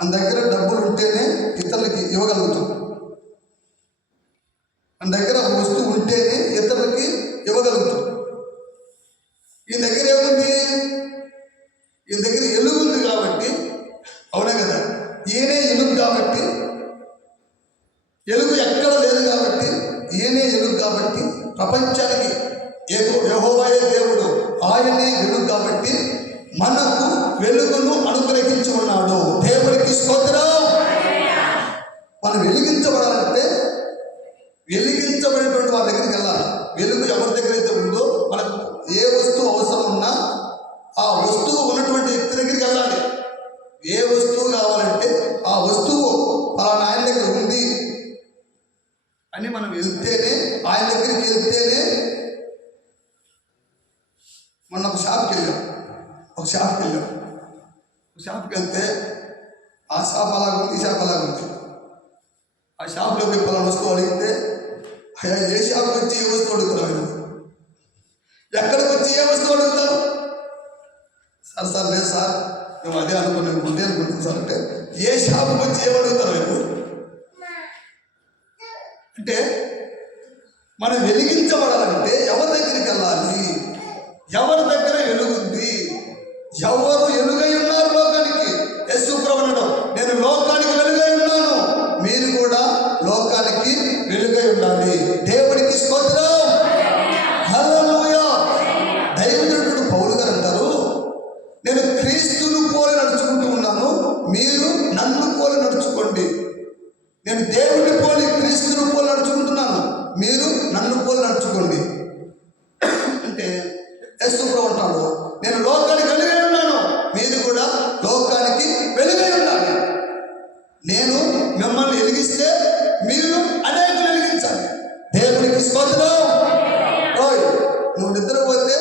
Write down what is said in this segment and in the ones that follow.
మన దగ్గర డబ్బులు ఉంటేనే ఇతరులకి ఇవ్వగలుగుతాం. మన దగ్గర వస్తువు ఉంటేనే ఇతరులకి ఇవ్వగలుగుతాం. ఈ దగ్గర ఏముంది? ఈ దగ్గర ఎలుగు ఉంది కాబట్టి, అవునా కదా? ఈయనే ఎలుగు కాబట్టి, ఎలుగు ఎక్కడ లేదు కాబట్టి, ఈయనే ఎలుగు కాబట్టి, ప్రపంచానికి యెహోవాయే దేవుడు, ఆయనే వెలుగు కాబట్టి మనకు వెలుగును అనుగ్రహించి ఉన్నాడు. దేవుడికి స్తోత్రం. మనం వెలిగించబడాలంటే వెలిగించబడినటువంటి వారి దగ్గరికి వెళ్ళాలి. వెలుగు ఎవరి దగ్గర అయితే ఉందో, మనకు ఏ వస్తువు అవసరం ఉన్నా ఆ వస్తువు ఉన్నటువంటి వ్యక్తి దగ్గరికి వెళ్ళాలి. ఏ వస్తువు కావాలంటే ఆ వస్తువు పలానా ఆయన దగ్గర ఉంది అని మనం వెళ్తేనే, ఆయన దగ్గరికి వెళ్తేనే. మొన్న ఒక షాప్కి వెళ్తే ఆ షాప్ అలాగుంది, ఈ షాప్ అలాగుంది. ఆ షాప్లో పోయి పలానా వస్తువు అడిగితే, అయ్యా ఏ షాప్కి వచ్చి ఏ వస్తువు అడుగుతారు? ఎక్కడికి వచ్చి ఏ వస్తువు అడుగుతారు? సార్ లేదు సార్, మేము అదే అనుకుంటున్నాం సార్ అంటే, ఏ షాప్కి వచ్చి ఏమడుగుతారు మీరు? అంటే మనం వెలిగించబడాలంటే ఎవరి దగ్గరికి వెళ్ళాలి? ఎవరి దగ్గర వెలుగుంది? ఎవరు వెలుగై ఉన్నారు లోకానికి? యేసు ప్రభువు అన్నాడు, నేను లోకానికి వెలుగై ఉన్నాను, మీరు కూడా లోకానికి వెలుగై ఉండాలి. దేవుడికి స్తోత్రం. హల్లెలూయా. దైవజనుడు పౌలు గారు అంటారు, నేను క్రీస్తును పోలి నడుచుకుంటూ ఉన్నాను, మీరు నన్ను పోలి నడుచుకోండి. నేను దేవుడిని పోలి క్రీస్తును పోలి నడుచుకుంటున్నాను, మీరు నన్ను పోలి నడుచుకోండి. అంటే యేసు ప్రభువు అంటాడు, నేను లోకానికి వెలుగై ఉన్నాను, మీరు కూడా లోకానికి వెలుగై ఉండాలి. నేను మిమ్మల్ని వెలిగిస్తే మీరు అనేకులు వెలిగించాలి. దేవుడికి స్తోత్రం. నువ్వు నిద్రపోతే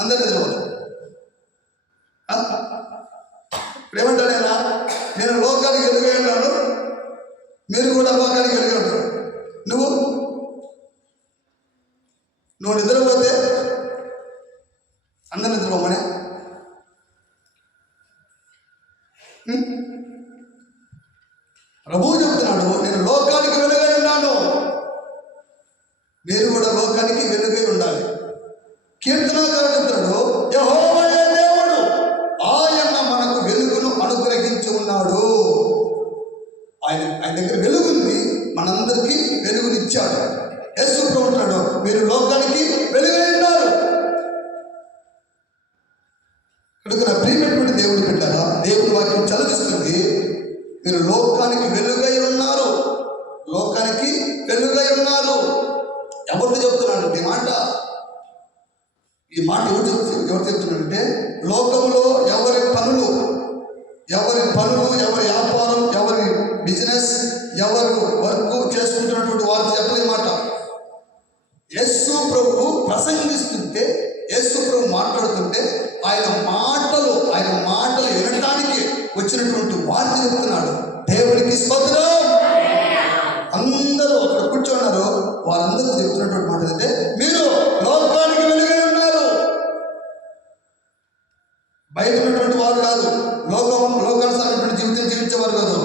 అందరు నిద్రపోతారు. ఇప్పుడు ఏమంటాడైనా, నేను లోకానికి వెలుగై ఉన్నాను, మీరు కూడా లోకానికి వెలుగై ఉంటారు. నువ్వు నిద్రపోతే అందరు నిద్రపోమనే. ప్రభువు చెప్తున్నాడు, నేను లోకానికి వెలుగై ఉన్నాను, మీరు కూడా లోకానికి వెలుగై ఉండాలి. కీర్తనకారుడు చెప్తాడు, యెహోవాయే దేవుడు, ఆయన మనకు వెలుగును అనుగ్రహించి ఉన్నాడు. ఆయన దగ్గర వెలుగుంది, మనందరికీ వెలుగునిచ్చాడు. యేసు ప్రభువు అంటాడు, మీరు లోకానికి వెలుగై ఉన్నారు. కనుక ప్రియమైనటువంటి దేవుడు పెట్టారా, దేవుడి వాక్యం చదివిస్తుంది, మీరు లోకానికి వెలుగై ఉన్నారు, లోకానికి వెలుగై ఉన్నారు. ఎవరు చెప్తున్నాడు ఈ మాట? ఈ మాట ఎవరు చెప్తున్నాడంటే, లోకంలో ఎవరి పనులు, ఎవరి వ్యాపారం, ఎవరి బిజినెస్, ఎవరు వర్క్ చేసుకుంటున్నటువంటి వారు చెప్పలే మాట. యేసు ప్రభువు ప్రసంగిస్తుంటే, యేసు ప్రభు మాట్లాడుతుంటే, ఆయన మాటలు వినటానికి వచ్చినటువంటి వార్త చెప్తున్నాడు. దేవుడికి స్తోత్రం. అందరూ అక్కడ కూర్చున్నారు, వారందరూ చెప్తున్నటువంటి మాట ఏంటంటే, మీరు లోకానికి వెలుగై ఉన్నారు. బయట ఉన్నటువంటి వారు కాదు, లోకానుసారమైన జీవితం జీవించేవారు కాదు.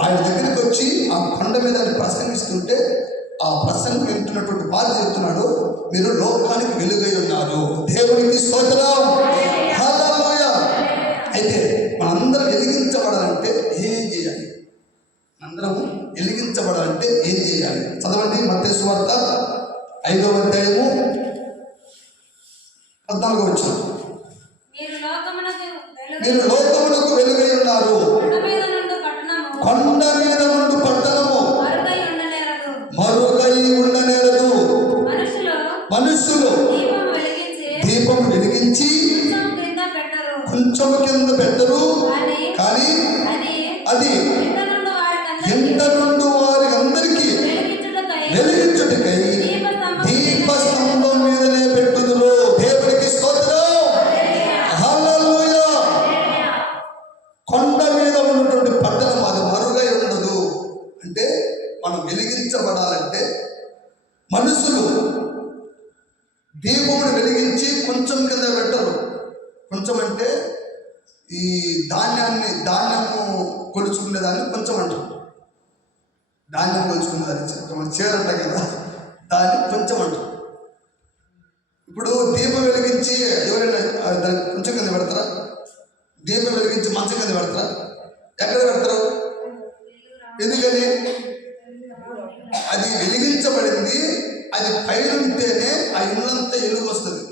ఆయన దగ్గరికి వచ్చి ఆ కొండ మీద ప్రసంగిస్తుంటే, ఆ ప్రసంగం వింటున్నటువంటి వారు చెప్తున్నాడు, మీరు లోకానికి వెలుగై ఉన్నారు. దేవుడికి స్తోత్రం. హల్లెలూయా. అయితే మనందరం వెలిగించబడాలంటే ఏం చేయాలి? అందరము వెలిగించబడాలంటే ఏం చేయాలి? చదవండి, మత్తయి సువార్త 5వ అధ్యాయము 14వ వచనం. మీరు లోకమునకు వెలుగై ఉన్నారు, కొండ మీద నుండి పట్టణము మరుగై ఉండనేరదు. మనుషులు దీపం వెలిగించి కొంచెం కింద పెట్టరు, కానీ అది ఎంత నుండి వారి అందరికీ వెలిగించుటకై దీపస్తంభం మీదనే పెట్టుదురు. దేవుడికి స్తోత్రం. హల్లెలూయా. కొండ మీద ఉన్నటువంటి పట్టణం అది మరుగై ఉండదు. అంటే మనం వెలిగించబడాలంటే మనుషులు దీపమును వెలిగించి కొంచెం కింద పెట్టరు. కొంచెం అంటే ఈ ధాన్యము కొలుచుకునే దాన్ని కొంచెం అంటారు. ధాన్యం కొలుచుకునే దాన్ని చేరంట కదా, దాన్ని కొంచెం అంటారు. ఇప్పుడు దీపం వెలిగించి ఎవరైనా దాన్ని కొంచెం కింద పెడతారా? దీపం వెలిగించి మంచం కింద పెడతారా? ఎక్కడ పెడతారు? ఎందుకని? అది వెలిగించబడింది, అది పైనుంటేనే ఆ ఇల్లంతా ఎలుగు వస్తుంది.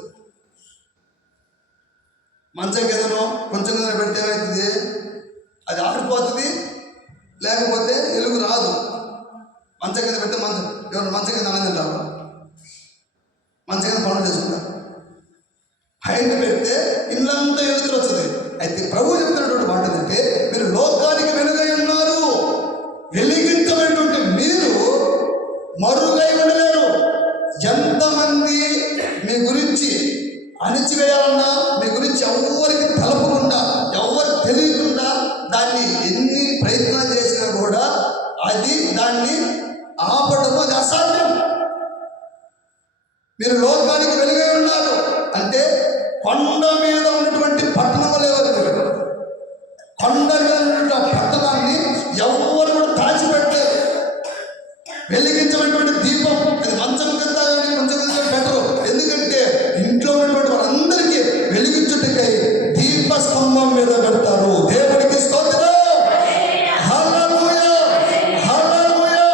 మంచం కిందనో కొంచెం కింద పెడితే ఏమవుతుంది? అది ఆడిపోతుంది, లేకపోతే ఎలుగు రాదు. మంచం కింద పెడితే ఎవరు మంచం కింద అన్నది తింటారు, మంచం కింద పనులు చేసుకుంటారు. పైన పెడితే ఇల్లంతా ఎలుగుతూ వస్తుంది. అయితే ప్రభువు చెప్తున్నటువంటి మాట ఏంటంటే, మీరు లోకానికి వెలుగై ఉన్నారు, వెలిగించబడినటువంటి మీరు మరుగై ఉండలేరు. ఎంతమంది మీ గురించి అణిచివేయాలన్నా, మీ గురించి ఎవరికి తెలపకుండా, ఎవరికి తెలియకుండా దాన్ని ఎన్ని ప్రయత్నాలు చేసినా కూడా దాన్ని ఆపడం అది అసాధ్యం. మీరు లోకానికి వెలుగై ఉన్నారు అంటే కొండ మీద ఉన్నటువంటి పట్టణం లేవు. కొండ మీద ఉన్నటువంటి పట్టణాన్ని ఎవరు కూడా దాచిపెట్టారు. వెలిగించబడినటువంటి దీపం అది మంచం కింద కానీ కొంచెం కింద పెట్టరు. ఎందుకంటే ఇంట్లో ఉన్నటువంటి వారందరికీ వెలిగించుటకై దీప స్తంభం మీద పెడతారు. దేవుడికి స్తోత్రం. హల్లెలూయా, హల్లెలూయా.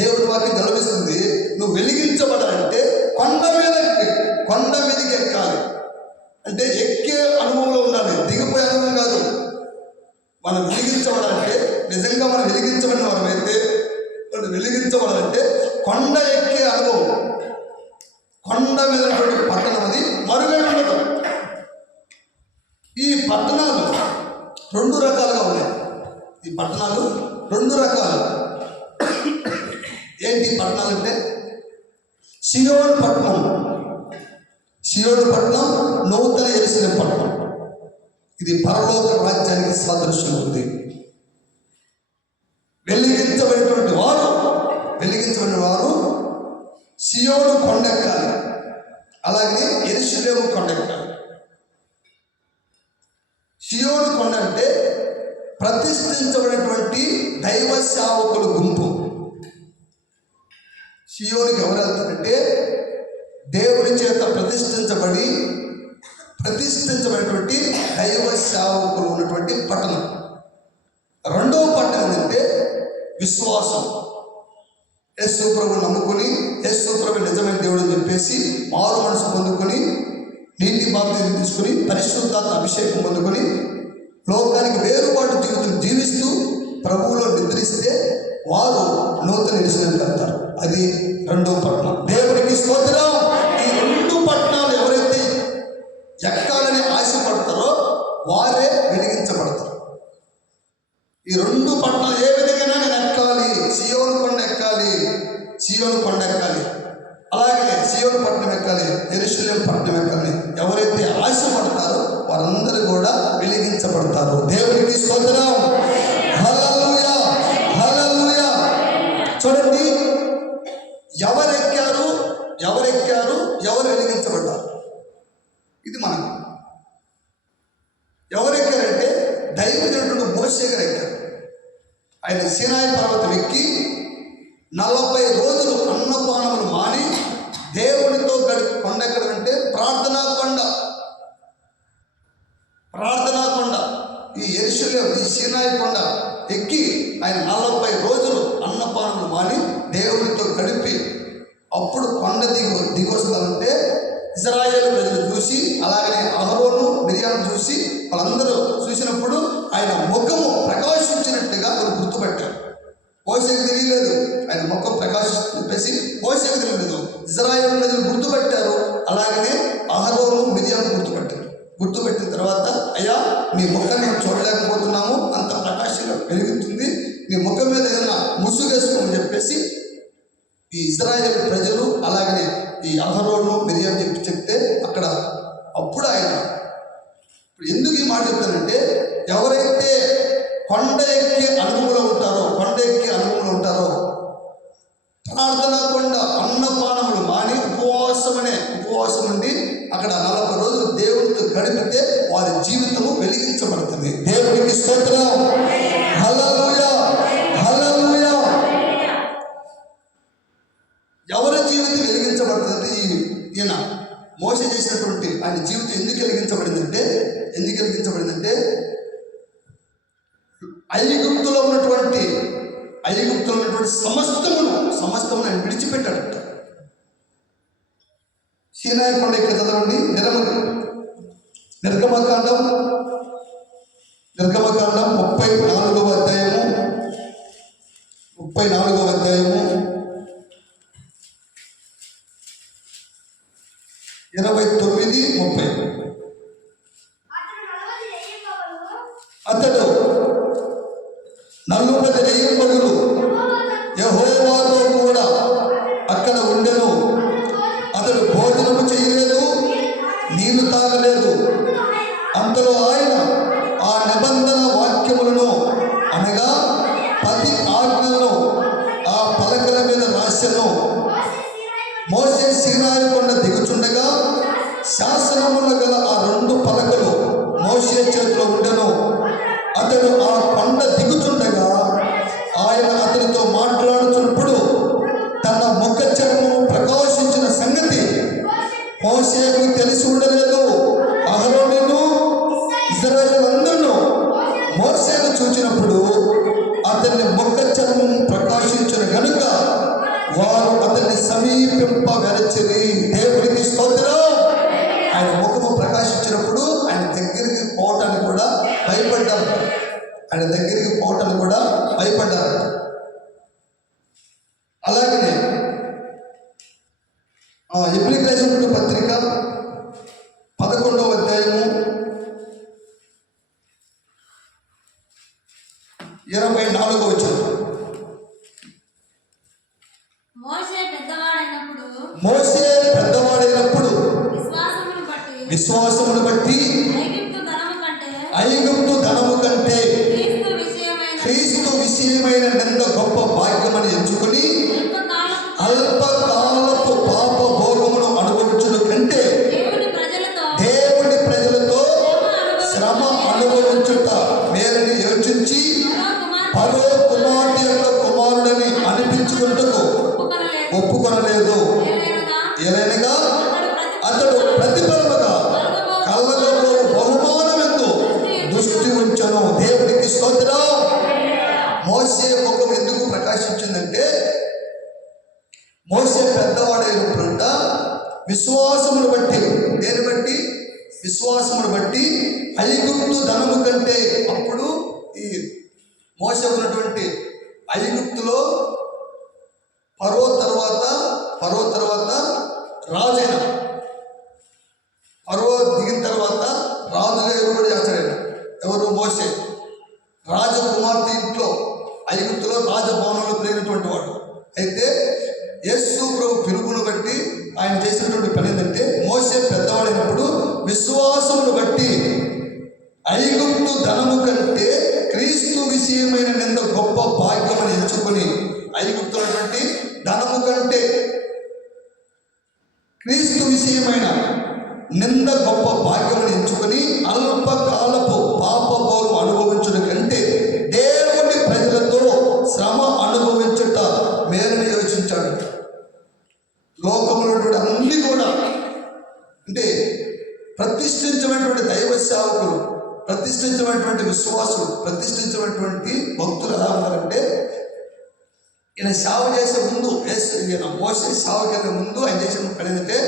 దేవుడి వాక్యం గెలవిస్తుంది. నువ్వు వెలిగించబడాలంటే కొండ మీదకి ఎక్కాలి. అంటే ఎక్కే అనుభవంలో ఉండాలి, దిగిపోయే అనుభవం కాదు. మనం వెలిగించబడాలంటే, నిజంగా మనం వెలిగించబడిన వారమైతే, మనం వెలిగించబడాలంటే కొండ ఎక్కే అనుభవం. కొండ మీద పట్టణం అది మరుగై ఉండదు. ఈ పట్టణాలు రెండు రకాలుగా ఉన్నాయి. ఈ పట్టణాలు రెండు రకాలు. ఏంటి పట్టణాలు అంటే? సియోను పట్టణం, నూతన యెరూషలేము పట్టణం. ఇది పరలోక రాజ్యానికి సాదృశ్యం ఉంది. వెలిగించబడిన వారు సియోను కొండెక్కాలి, అలాగే యెరూషలేము కొండెక్కాలి. సియోను కొండ అంటే ప్రతిష్ఠించబడినటువంటి దైవ సేవకుల గుంపు. సియోనుకి ఎవరు వెళ్తారంటే దేవుని చేత ప్రతిష్ఠించబడినటువంటి దైవ సేవకులు ఉన్నటువంటి పట్టణం. రెండవ పట్టణం అంటే విశ్వాసం. యేసు ప్రభువుని నమ్ముకొని, యేసు ప్రభు నిజమైన దేవుడు అని చెప్పేసి మారు మనసు పొందుకొని, నీటి బాప్తిజం తీసుకుని, పరిశుద్ధాత్మ అభిషేకం పొందుకొని, లోకానికి వేరుపాటు జీవితం జీవిస్తూ ప్రభువులో నిద్రిస్తే వారు నూతన యెరూషలేముకి వెళ్తారు. అది రెండవ పట్టణం. దేవుడికి స్తోత్రం. ఈ రెండు పట్టణాలు ఎవరైతే ఎక్కాలని ఆశపడతారో వారే వెలిగించబడతారు. ఈ రెండు పట్టణాలు ఏ విధంగా నేను ఎక్కాలి? సియోను కొండ ఎక్కాలి, అలాగే సియోను పట్టణం ఎక్కాలి, యెరూషలేము పట్టణం ఎక్కాలి. ఎవరైతే ఆశపడతారో వారందరూ కూడా వెలిగించబడతారు. దేవుడికి స్తోత్రం. హల్లెలూయా, హల్లెలూయా. చూడండి, ఎవరెక్కారు, ఎవరు వెలిగించబడ్డారు? ఇది మనం. ఎవరెక్కారంటే దైవజనుడు మోషే గారు ఎక్కారు. ఆయన సీనాయి పర్వతం ఎక్కి 40 రోజులు అన్నపానములు మాని దేవునితో గడిపి కొండ ఎక్కడంటే ప్రార్థనా కొండ. ఈ యెరూషలేము, ఈ సీనాయి కొండ ఎక్కి ఆయన 40 రోజులు అన్నపానములు మాని దేవునితో గడిపి అప్పుడు కొండ దిగొస్తానంటే ఇశ్రాయేలు ప్రజలు చూసి, అలాగనే అహరోను మిరియాము చూసి, వాళ్ళందరూ చూసినప్పుడు ఆయన ముఖము ప్రకాశించినట్టుగా వాళ్ళు గుర్తుపెట్టారు. మోషేకి తెలియలేదు, ఆయన ముఖం ప్రకాశించి మోషేకి తెలియలేదు. ఇశ్రాయేలు ప్రజలు గుర్తుపెట్టారు, అలాగనే అహరోను మిరియాము గుర్తుపెట్టిన తర్వాత, అయ్యా నీ ముఖం మేము చూడలేకపోతున్నాము, అంత ప్రకాశంగా వెలుగుతుంది, నీ ముఖం మీద ఏదైనా ముసుగేసుకోమని చెప్పేసి ఈ ఇశ్రాయేలు ప్రజలు అలాగనే ఈ అహరోను మిరియాము చెప్తే అక్కడ అప్పుడు ఆయన ఎందుకు ఈ మాట చెప్తానంటే, ఎవరైతే కొండ ఎక్కే అనుభవంలో ఉంటారో ప్రార్థన కొండ అన్నపానములు మాని ఉపవాసం ఉండి అక్కడ 40 రోజులు దేవునితో గడిపితే వారి జీవితము వెలిగించబడుతుంది. దేవునికి స్తోత్రం. హల్లెలూయా, హల్లెలూయా. ఎవరి జీవితం వెలిగించబడుతుందంటే ఈయన మోసే చేసినటువంటి ఆయన జీవితం ఎందుకు వెలిగించబడిందంటే ఐగుప్తులో ఉన్నటువంటి సమస్తమును ఆయన విడిచిపెట్టాడట. సీనాయి కొండ ఇక్కడ చదవండి. నిర్గమకాండం 34వ అధ్యాయము 29-30. అతడు 40 రెయ్యింబగలు యెహోవాతో కూడా అక్కడ ఉండెను. అతడు భోజనము చేయలేదు, నీళ్లు తాగలేదు. అంతలో ఆయన ఆ నిబంధన వాక్యములను అనగా 10 ఆజ్ఞలను ఆ పలకల మీద రాసెను. మోసే సీనాయి కొండ దిగుచుండగా శాసనముల గల ఆ 2 పలకలు మోసే చేతిలో ఉండెను. అతడు ఆ కొండ దిగుచుండగా ఆయన అతనితో మాట్లాడుతున్నప్పుడు తన ముఖ చర్మము ప్రకాశించిన సంగతి మోసేకు తెలిసి ఉండలేదు. అహరోనును ఇశ్రాయేలులందరూ మోసేను చూచినప్పుడు అతని ముఖ చర్మము ప్రకాశించిన గనుక వారు అతన్ని సమీపింప వెరచిరి. దేవుడికి స్తోత్రం. ఆయన ముఖము ప్రకాశించినప్పుడు ఆయన దగ్గరికి పోవటానికి కూడా భయపడ్డారు. అలాగనే హెబ్రీయులకు రాసిన పత్రిక 11వ అధ్యాయము 24వ వచనం. మోసే పెద్దవాడైనప్పుడు విశ్వాసమును బట్టి ఐగుప్తు ధనము కంటే క్రీస్తు విషయమైన నింద గొప్ప భాగ్యమని ఎంచుకుని అల్పకాలపు పాప భోగమును అనుభవించుట కంటే దేవుని ప్రజలతో శ్రమ అనుభవించుట మేలని యోచించి పరో కుమార్తె యొక్క కుమారుడని అనిపించుకుంటకు ఒప్పుకొనలేదు. ఏలైనగా అతడు ప్రతిఫలముగా కళ్ళగో బహుమానమెందు దృష్టి ఉంచెను. దేవునికి స్తోత్రం. మోసే ముఖం ఎందుకు ప్రకాశించిందంటే మోసే పెద్దవాడైనప్పుడంట విశ్వాసమును బట్టి, దేని బట్టి? విశ్వాసమును బట్టి ఐగుప్తు ధనము కంటే, అప్పుడు ఈ మోసే ఉన్నటువంటి ఐగుప్తులో ఫరో తర్వాత రాజైన ఫరో దిగిన తర్వాత రాజుగా ఎవరు చేస్తాడు? ఎవరు? మోసే. రాజకుమార్తె ఇంట్లో ఐగుప్తులో రాజభవనంలో పెరిగినటువంటి వాడు. అయితే యేసు ప్రభు పిలుపును బట్టి ఆయన చేసినటువంటి పని ఏంటంటే మోసే పెద్దవాడైనప్పుడు విశ్వాసమును బట్టి ఐగుప్తు ధనము కంటే క్రీస్తు విషయమైన నింద గొప్ప భాగ్యమని ఎంచుకొని ఐగుప్తులో ధనము కంటే క్రీస్తు విషయమైన నింద గొప్ప భాగ్యమని ఎంచుకొని అల్పకాలపు పాప భోగం అనుభవించుట కంటే దేవుని ప్రజలతో శ్రమ అనుభవించుట మేలని యోచించాడు. లోకంలో అన్ని కూడా అంటే ప్రతిష్ఠించినటువంటి దైవ సేవకులు, ప్రతిష్ఠించినటువంటి విశ్వాసులు, ప్రతిష్ఠించినటువంటి భక్తులు ఎలా ఉన్నారంటే ఈయన సేవ చేసే ముందు, ఈయన మోసే సేవకి ముందు ఆయన చేసిన పని ఏంటంటే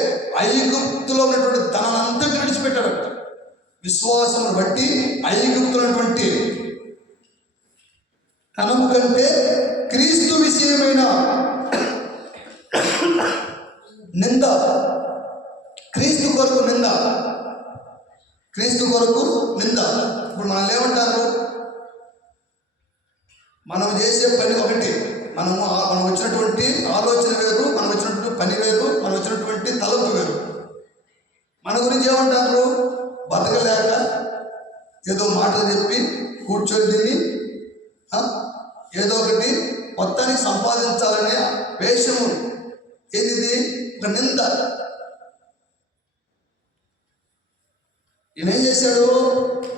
ఐగుప్తులో ఉన్నటువంటి ధనాన్నంతా విడిచిపెట్టాడు. విశ్వాసమును బట్టి ఐగుప్తులో ఉన్నటువంటి ధనము కంటే క్రీస్తు విషయమైన నింద, క్రీస్తు కొరకు నింద. ఇప్పుడు మనం ఏమంటారు? మనం చేసే పని ఒకటి, మనం వచ్చినటువంటి ఆలోచన వేరు, మనం వచ్చినటువంటి పని వేరు, మనం వచ్చినటువంటి తలపు వేరు. మన గురించి ఏమంటారు? బతకలేక ఏదో మాటలు చెప్పి కూర్చొని ఏదో ఒకటి మొత్తానికి సంపాదించాలనే వేషము. ఏది? ఒక నింద. ఈయన ఏం చేశాడు?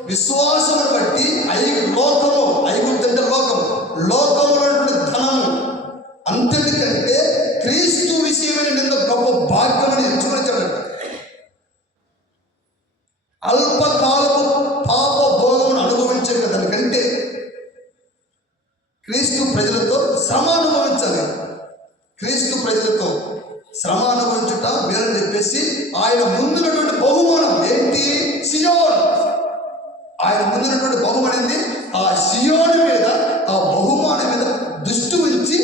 విశ్వాసమును బట్టి లోకము, ఐగుప్తు అంటే లోకములో ధనము అంతటికంటే క్రీస్తు విషయమైన నిన్న గొప్ప భాగ్యమని ఎంచుకొనిచ్చాడంట. అల్పకాలము పాప భోగమును అనుభవించే దానికంటే క్రీస్తు ప్రజలతో శ్రమ అనుభవించాలి. క్రీస్తు ప్రజలతో శ్రమ అనుభవించుట వేరని చెప్పేసి ఆయన ముందున్నటువంటి బహుమానం ఏంటి? సియోన్. ఆయన ముందున్నటువంటి బహుమానింది ఆ సియోను మీద, ఆ బహుమానం మీద దృష్టి ఉంచి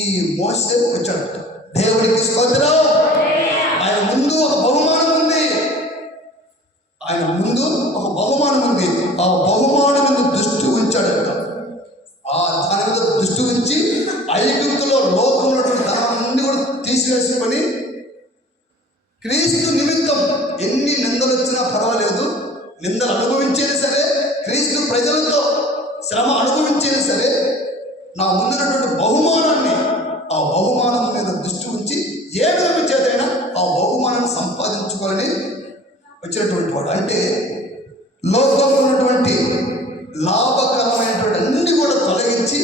ఈ మోసే వచ్చాడు. దేవుడికి స్తోత్రం. ఆయన ముందు ఒక బహుమానం ఉంది. ఆయన ముందు ఒక బహుమానం ఉంది. ఆ బహుమానం మీద దృష్టి ఉంచాడంట. ఆ దాని మీద దృష్టి ఉంచి ఐగుప్తులో లోకంలో ధనాన్ని కూడా తీసివేసిన పని క్రీస్తు నిమిత్తం ఎన్ని నిందలు వచ్చినా పర్వాలేదు, నిందలు అనుభవించేది సరే, క్రీస్తు ప్రజలతో శ్రమ అనుభవించేది సరే, నా ముందున్నటువంటి బహుమానాన్ని, ఆ బహుమానం మీద దృష్టి ఉంచి ఏ విధంగా చేతైనా ఆ బహుమానాన్ని సంపాదించుకోవాలని వచ్చినటువంటి వాడు. అంటే లోకంలో ఉన్నటువంటి లాభకరమైనటువంటి అన్ని కూడా తొలగించి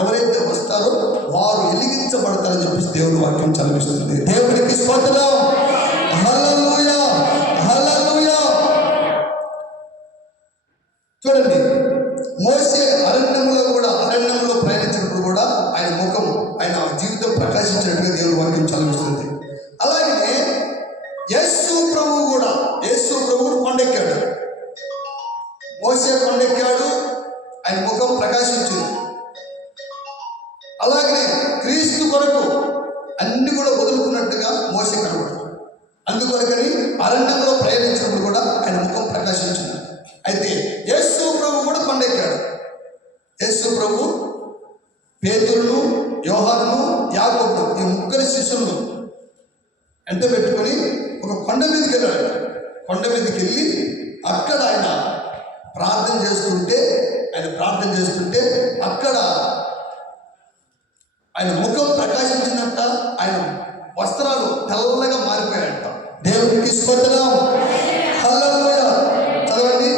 ఎవరైతే వస్తారో వారు వెలిగించబడతారని చెప్పేసి దేవుని వాక్యం చదివిస్తుంది. దేవునికి స్తోత్రం. హల్లెలూయా, హల్లెలూయా. చూడండి, మోసే అరణ్యంలో ప్రయాణించినప్పుడు కూడా ఆయన ముఖం, ఆయన జీవితం ప్రకాశించినట్టుగా దేవుని వాక్యం చదివిస్తుంది. అలాగే యేసు ప్రభువు కొండెక్కాడు. మోసే కొండెక్కాడు, ఆయన ముఖం ప్రకాశించింది. అలాగే క్రీస్తు కొరకు అన్ని కూడా వదులుకున్నట్టుగా మోసే కనబడు. అందుకొరకని అరణ్యంలో ప్రయాణించినప్పుడు కూడా ఆయన ముఖం ప్రకాశించింది. అయితే యేసు ప్రభు కూడా కొండెక్కాడు. యేసు ప్రభు పేతురును, యోహానును, యాకోబును ఈ ముగ్గురు శిష్యులను వెంట పెట్టుకొని ఒక కొండ మీదకి వెళ్ళాడు. కొండ మీదకి వెళ్ళి అక్కడ ఆయన ప్రార్థన చేస్తుంటే అక్కడ ఆయన ముఖం ప్రకాశించినంత, ఆయన వస్త్రాలు తెల్లగా మారిపోయాయంట. దేవునికి స్తోత్రం. హల్లెలూయా. చదవండి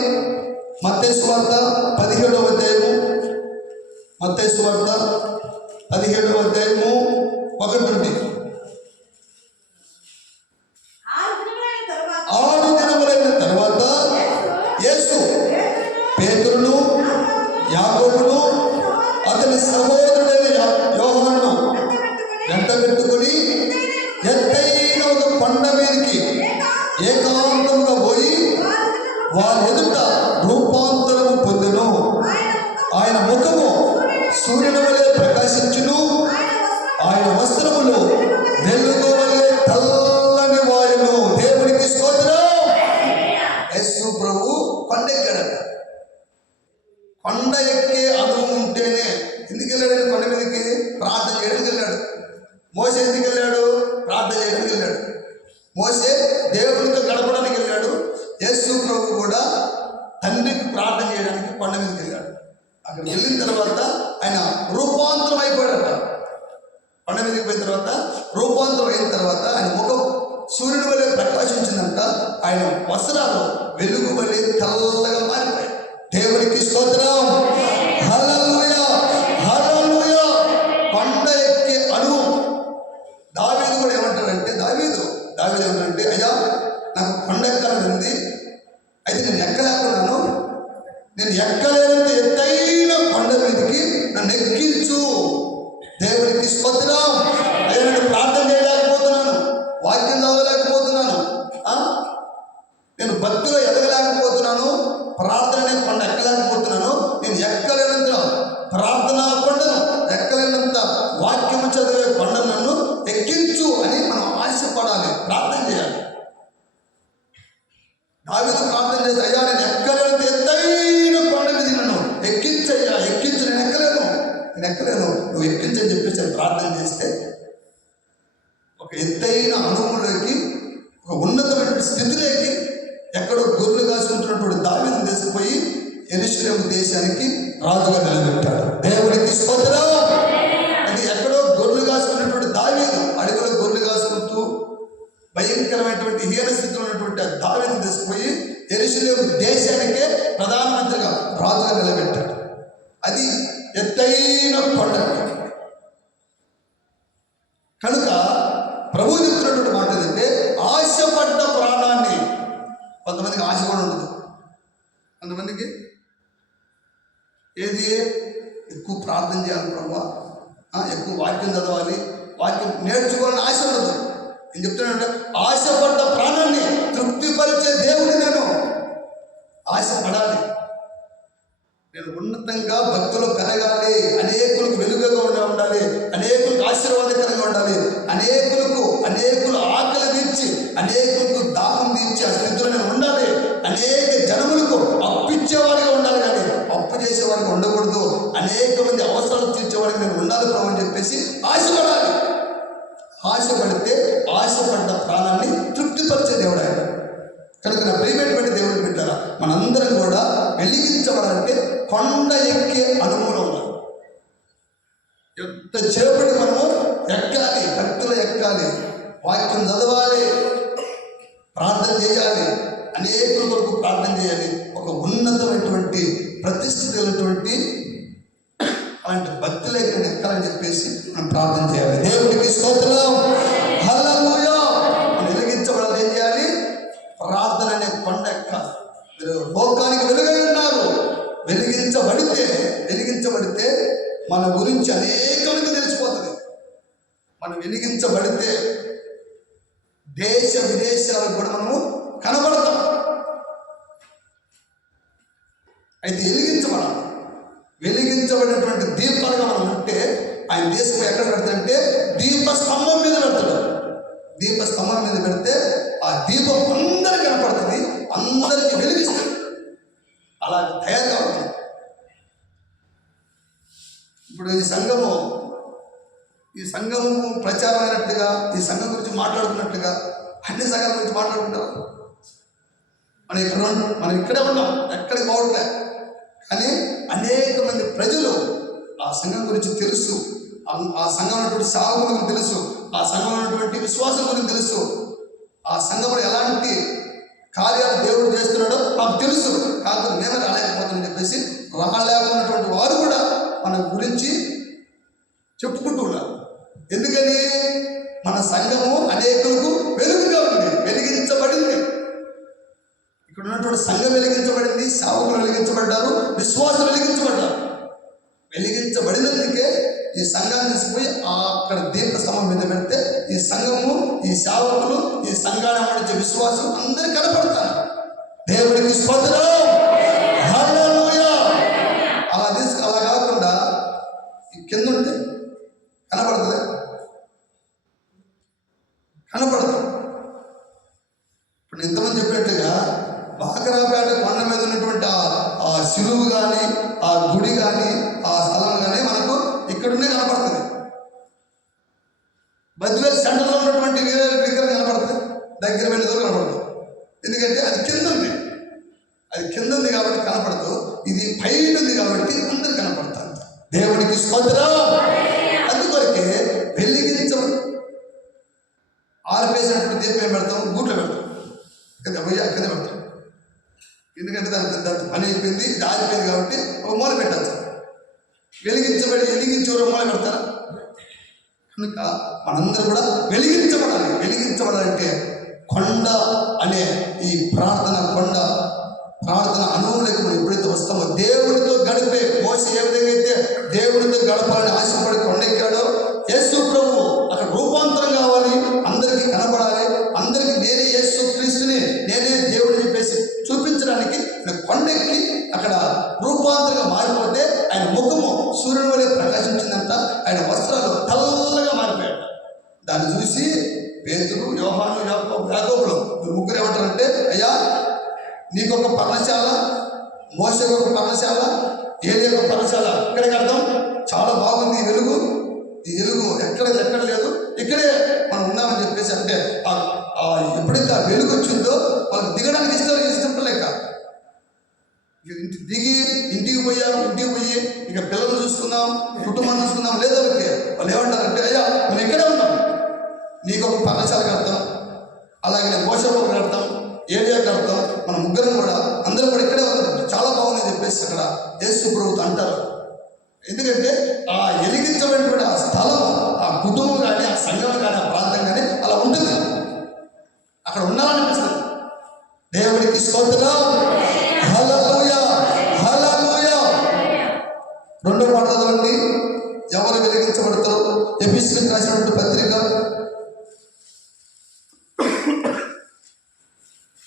మత్తయి సువార్త 17వ అధ్యాయము. మత్తయి సువార్త 17వ అధ్యాయము 1 నుండి. 6 దినములైన తర్వాత యేసు పేతురును, యాకోబును, అతని సహోదరుడైన యోహానును వెంట పెట్టుకుని ఎత్తైన ఒక కొండ మీదకి ఏకాంతముగా పోయి వారి ఎదుట రూపాంతరము పొందెను. ఆయన ముఖము సూర్యుని వలె ప్రకాశించును, ఆయన వస్త్రములు వెలుగు వలె తెల్లని వాయును. దేవునికి స్తోత్రం. యేసు ప్రభు కొండెక్కాడట. కొండ ఎక్కే అనుభవం ఉంటేనే. ఎందుకు వెళ్ళాడు కొండ మీదకి? ప్రార్థన చేయడానికి వెళ్ళాడు. మోసే ఎందుకు వెళ్ళాడు? ప్రార్థన చేయడానికి వెళ్ళాడు. మోసే దేవునితో గడపడానికి వెళ్ళాడు. యేసు ప్రభు కూడా తండ్రికి ప్రార్థన చేయడానికి కొండ మీదకి వెళ్ళాడు. అక్కడికి వెళ్ళిన తర్వాత ఆయన రూపాంతరం అయిపోయాడట. కొండ మీదకి పోయిన తర్వాత రూపాంతరం అయిన తర్వాత ఆయన ముఖం సూర్యుని వలె ప్రకాశించిందంట. ఆయన వస్త్రాలు వెలుగు వలె తెల్లగా మారిపోయాయి. దేవునికి స్తోత్రం. హల్లెలూయా, హల్లెలూయా. కొండ ఎక్కే అనుభవం. దావీదు కూడా ఏమంటాడంటే, దావీదు ఏమంటాడంటే, అయ్యా నాకు కొండ ఎక్కాలని ఉంది, అయితే నేను ఎక్కలేకున్నాను, నేను ఎక్కలేనంత ఎత్తైన కొండ మీదకి నన్ను ఎక్కించు. దేవునికి స్తోత్రం. అయ్యా నేను ప్రార్థన చేయలేకపోతున్నాను, వాక్యం చదవలేకపోతున్నాను, నేను భక్తిలో ఎదగలేకపోతున్నాను, ప్రార్థన కొండ ఎక్కలేకపోతున్నాను, నేను ఎక్కలేనంత ప్రార్థన కొండను, ఎక్కలేనంత వాక్యము చదివే కొండ నన్ను ఎక్కించు అని మనం ఆశపడాలి, ప్రార్థన చేయాలి. దావీదు ప్రార్థన చేసి, అయ్యా నేను ఎక్కలేనంత ఎత్తైన కొండ మీద నన్ను ఎక్కించయ్యా, ఎక్కించు, నేను ఎక్కలేను, నువ్వు ఎక్కించని చెప్పేసి ప్రార్థన చేస్తే ఒక ఎత్తైన అనుభవంలోకి, ఒక ఉన్నతమైన స్థితిలోకి, ఎక్కడో గొర్రెలు కాసుకుంటున్నటువంటి దావీదును తీసుకుపోయి యెరూషలేము దేశానికి రాజుగా నిలబెట్టాడు. దేవునికి స్తోత్రం. అది ఎక్కడో గొర్రెలు కాసుకున్నటువంటి దావీదు, అడవిలో గొర్రెలు కాసుకుంటూ భయంకరమైనటువంటి హీన స్థితిలో ఉన్నటువంటి ఆ దావీదును తీసుకుపోయి రాజుగా నిలబెట్టాడు. అది ఎత్తైన కొండ. కనుక ప్రభు చెప్తున్నటువంటి మాట ఏంటంటే, ఆశపడ్డ ప్రాణాన్ని. కొంతమందికి ఆశ కూడా ఉండదు. కొంతమందికి ఏది ఎక్కువ ప్రార్థన చేయాలి ప్రభు, ఎక్కువ వాక్యం చదవాలి, వాక్యం నేర్చుకోవాలని ఆశ ఉండదు. నేను చెప్తున్నానంటే, ఆశపడ్డ ప్రాణాన్ని తృప్తిపరిచే దేవుడు నేను. ఆశపడాలి, నేను ఉన్నతంగా భక్తులు పెరగాలి, అనేకులకు వెలుగుగా ఉండాలి, అనేకులకు ఆశీర్వాదకరంగా ఉండాలి, అనేకుల ఆకలి తీర్చి, అనేకులకు దాహం తీర్చి ఆ స్థితిలో నేను ఉండాలి, అనేక జనములకు అప్పిచ్చేవాడిగా ఉండాలి, కానీ అప్పు చేసేవాడిగా ఉండకూడదు, అనేక మంది అవసరాలు తీర్చేవాడికి నేను ఉండాలి ప్రభు అని చెప్పేసి ఆశపడాలి. ఆశపడితే ఆశపడ్డ ప్రాణాన్ని తృప్తిపరిచే దేవుడు ఆయన. కనుక నా ప్రియమైనటువంటి దేవుడు బిడ్డలారా, మనందరం కూడా వెలిగించబడాలంటే కొండ ఎక్కే అనుభవం ఉండాలి. ఎంత చేపటి మనము ఎక్కాలి, భక్తులు ఎక్కాలి, వాక్యం చదవాలి, ప్రార్థన చేయాలి, అనేకుల కొరకు ప్రార్థన చేయాలి, ఒక ఉన్నతమైనటువంటి ప్రతిష్ఠితమైనటువంటి అలాంటి భక్తులే ఎక్కాలని చెప్పేసి మనం ప్రార్థన చేయాలి. దేవుడికి స్తోత్రం, హల్లెలూయా. మనం వెలిగించబడాలి, ఏం చేయాలి? ప్రార్థన అనే కొండ ఎక్కాలి. మీరు లోకానికి వెలుగై ఉన్నారు. వెలిగించబడితే మన గురించి అనేకులకు తెలిసిపోతుంది. మనం వెలిగించబడితే దేశ విదేశాలకు కూడా మనము కనబడతాం. అయితే వెలిగించబడినటువంటి దీపాలుగా మనం ఉంటే, ఆయన దేశం ఎక్కడ పెడతాడంటే దీపస్తంభం మీద పెడతాడు. దీపస్తంభం మీద పెడితే ఆ దీపం అందరికి కనపడుతుంది, అందరికి వెలిగిస్తుంది. అలా తయారు కావాలి. ఇప్పుడు ఈ సంఘము ప్రచారం అయినట్టుగా, ఈ సంఘం గురించి మాట్లాడుకున్నట్టుగా అన్ని సంఘాల గురించి మాట్లాడుకుంటారు. మనం ఇక్కడే ఉన్నాం, ఎక్కడికి పోవట్లే, కానీ అనేక మంది ప్రజలు ఆ సంఘం గురించి తెలుసు, ఆ సంఘం ఉన్నటువంటి సేవకుల గురించి తెలుసు, ఆ సంఘం ఉన్నటువంటి విశ్వాసం గురించి తెలుసు, ఆ సంఘంలో ఎలాంటి కార్యాలు దేవుడు చేస్తున్నాడో మాకు తెలుసు. కాదు మేమే రాలేకపోతామని చెప్పేసి రాలేకున్నటువంటి వారు కూడా మన గురించి చెప్పుకుంటూ ఉన్నారు. ఎందుకని? మన సంఘము అనేకులకు వెలుగుగా ఉంది, వెలిగించబడింది. ఇక్కడ ఉన్నటువంటి సంఘం వెలిగించబడింది, సేవకులు వెలిగించబడ్డారు, విశ్వాసులు వెలిగించబడ్డారు. వెలిగించబడినందుకే ఈ సంఘాన్ని తీసుకుపోయి అక్కడ దీపస్తంభం మీద పెడితే ఈ సంఘము, ఈ సేవకులు, ఈ సంఘాన్ని అమర్చే విశ్వాసం అందరూ కనపడతారు. దేవుడికి స్తోత్రం, హల్లెలూయా. అలా కాకుండా ఈ కింద ఉంటే కనపడదు. ఇప్పుడు ఇంతమంది చెప్పినట్టుగా బాకరాపేట కొండ మీద ఉన్నటువంటి ఆ శిలువు కానీ, ఆ గుడి కానీ, ఆ స్థలం కానీ మనకు ఇక్కడున్నే కనపడుతుంది. బద్వేల్ సెంటర్లో ఉన్నటువంటి విగ్రహం కనపడుతుంది, దగ్గర వెళ్ళేదో కనపడదు. ఎందుకంటే అది కింద ఉంది కాబట్టి కనపడదు, ఇది పైన ఉంది కాబట్టి అందరు కనపడతారు. దేవుడికి స్తోత్రం. అందుకొరకే వెలిగించడం ఆరిపేసినటువంటి దీపం ఏం పెడతాం? గూట్లో పెడతాం, కింద పెడతాం. ఎందుకంటే దాని పని అయిపోయింది, దారిపోయింది కాబట్టి ఒక మూల పెట్టచ్చు. వెలిగించి ఒక మూల పెడతారా? కనుక మనందరూ కూడా వెలిగించబడాలంటే కొండ అనే ఈ ప్రార్థన అనుభవంలోకి మనం ఎప్పుడైతే వస్తామో, దేవుడితో గడిపే మోసే ఏ విధంగా అయితే దేవుడితో గడపాలని ఆశపడి కొండెక్కాడో, యేసు ప్రభు అక్కడ రూపాంతరం కావాలి, అందరికీ కనపడాలి, అందరికీ నేనే యేసు క్రీస్తుని, నేనే దేవుడు చెప్పేసి చూపించడానికి కొండెక్కి అక్కడ రూపాంతరంగా మారిపోతే ఆయన ముఖము సూర్యుని వలె ప్రకాశించిందంట, ఆయన వస్త్రాలు తెల్లగా మారిపోయాడు. దాన్ని చూసి పేతురు, యోహాను, యాకోబులు ముగ్గురు ఏమంటారంటే, అయ్యా నీకొక పర్ణశాల, మోషేకు ఒక పర్ణశాల, ఏలియా ఒక పర్ణశాల ఇక్కడే కడతాం, చాలా బాగుంది ఈ వెలుగు ఎక్కడ లేదు, ఇక్కడే మనం ఉన్నామని చెప్పేసి అంటే ఎప్పుడైతే ఆ వెలుగు వచ్చిందో వాళ్ళకి దిగడానికి ఇష్టం లేక ఇంటికి పోయి ఇక పిల్లలు చూసుకుందాం, కుటుంబాన్ని చూసుకుందాం లేదా వాళ్ళు ఏమంటారంటే, అయ్యా మనం ఇక్కడే ఉన్నాం, నీకు ఒక పర్ణశాల కడతాం, అలాగే నేను మోషేకు కడతాం, ఏలియా కడతాం, మన ముగ్గురం కూడా అందరం కూడా ఇక్కడే ఉన్నాం, చాలా బాగుందని చెప్పేసి చెప్పేసి అక్కడ యేసు ప్రభువుతో అంటారు. ఎందుకంటే ఆ వెలిగించబడినటువంటి ఆ స్థలం, ఆ కుటుంబం కానీ, ఆ సంఘం కానీ, ఆ ప్రాంతం కానీ అలా ఉంటుంది. అక్కడ ఉండాలనిపిస్తుంది. దేవుడికి స్తోత్రం. హల్లెలూయా, హల్లెలూయా. రెండో మాట చదవండి. ఎవరు వెలిగించబడతారు? ఎఫెసీయులకు రాసినటువంటి పత్రిక